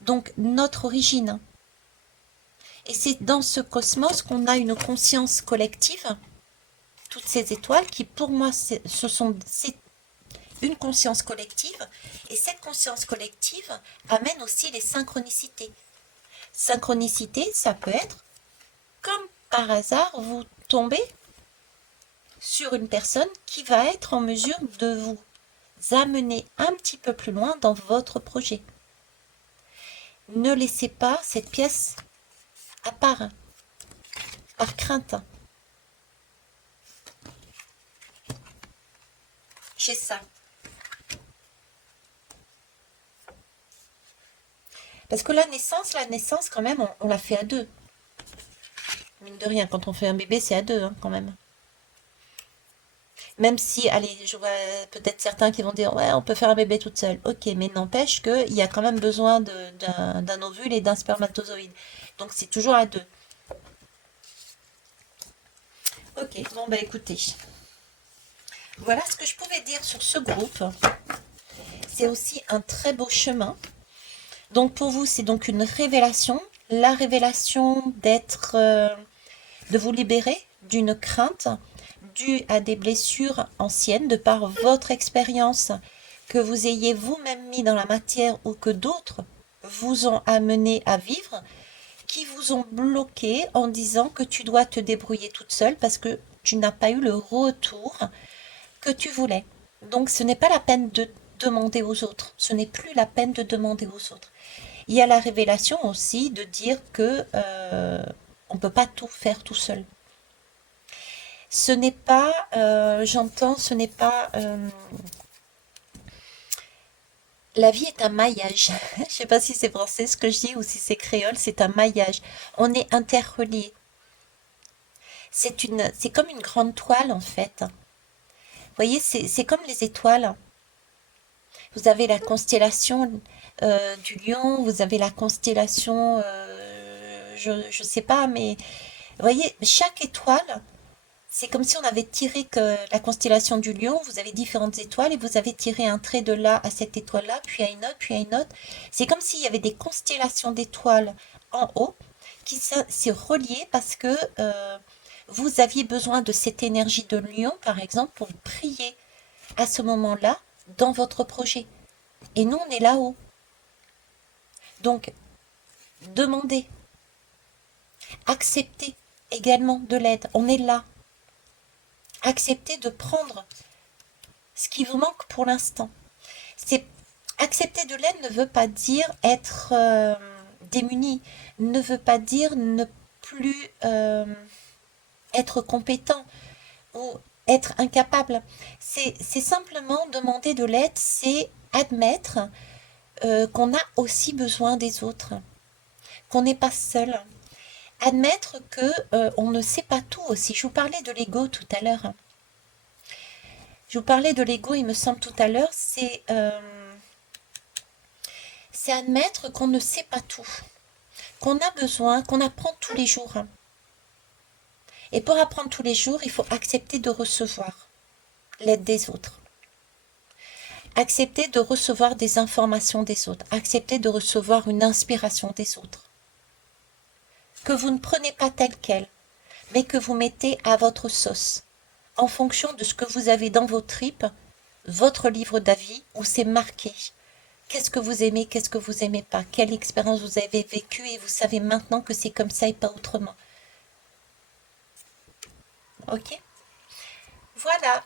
donc notre origine. Et c'est dans ce cosmos qu'on a une conscience collective, toutes ces étoiles qui pour moi c'est une conscience collective, et cette conscience collective amène aussi les synchronicités. Synchronicité, ça peut être comme par hasard vous tombez sur une personne qui va être en mesure de vous amener un petit peu plus loin dans votre projet. Ne laissez pas cette pièce à part, par crainte. J'ai ça. Parce que la naissance quand même, on l'a fait à deux. Mine de rien, quand on fait un bébé, c'est à deux hein, quand même. Même si, allez, je vois peut-être certains qui vont dire, ouais, on peut faire un bébé toute seule. Ok, mais n'empêche qu'il y a quand même besoin d'un ovule et d'un spermatozoïde. Donc c'est toujours à deux. Ok, bon bah écoutez. Voilà ce que je pouvais dire sur ce groupe. C'est aussi un très beau chemin. Donc pour vous, c'est donc une révélation, la révélation de vous libérer d'une crainte due à des blessures anciennes de par votre expérience que vous ayez vous-même mis dans la matière ou que d'autres vous ont amené à vivre, qui vous ont bloqué en disant que tu dois te débrouiller toute seule parce que tu n'as pas eu le retour que tu voulais. Donc ce n'est pas la peine de demander aux autres, ce n'est plus la peine de demander aux autres. Il y a la révélation aussi de dire que on ne peut pas tout faire tout seul. Ce n'est pas, j'entends, ce n'est pas... la vie est un maillage. Je ne sais pas si c'est français ce que je dis ou si c'est créole, c'est un maillage. On est interreliés. C'est comme une grande toile en fait. Vous voyez, c'est comme les étoiles. Vous avez la constellation du lion, vous avez la constellation, je ne sais pas, mais vous voyez, chaque étoile, c'est comme si on avait tiré que la constellation du lion, vous avez différentes étoiles et vous avez tiré un trait de là à cette étoile-là, puis à une autre, puis à une autre. C'est comme s'il y avait des constellations d'étoiles en haut qui s'est reliées parce que vous aviez besoin de cette énergie de lion, par exemple, pour prier à ce moment-là dans votre projet. Et nous, on est là-haut. Donc, demandez, acceptez également de l'aide. On est là. Acceptez de prendre ce qui vous manque pour l'instant. C'est accepter de l'aide ne veut pas dire être démuni, ne veut pas dire ne plus être compétent ou être incapable. C'est simplement demander de l'aide, c'est admettre qu'on a aussi besoin des autres, qu'on n'est pas seul. Admettre que on ne sait pas tout aussi. Je vous parlais de l'ego tout à l'heure. Je vous parlais de l'ego, il me semble tout à l'heure, c'est admettre qu'on ne sait pas tout, qu'on a besoin, qu'on apprend tous les jours. Et pour apprendre tous les jours, il faut accepter de recevoir l'aide des autres. Accepter de recevoir des informations des autres. Accepter de recevoir une inspiration des autres. Que vous ne prenez pas telle qu'elle, mais que vous mettez à votre sauce, en fonction de ce que vous avez dans vos tripes, votre livre d'avis, où c'est marqué. Qu'est-ce que vous aimez, qu'est-ce que vous aimez pas, quelle expérience vous avez vécue et vous savez maintenant que c'est comme ça et pas autrement. Ok? Voilà.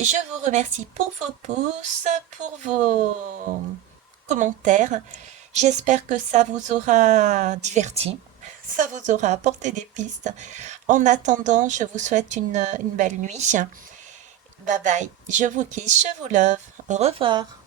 Je vous remercie pour vos pouces, pour vos commentaires. J'espère que ça vous aura diverti, ça vous aura apporté des pistes. En attendant, je vous souhaite une belle nuit. Bye bye. Je vous kiss, je vous love. Au revoir.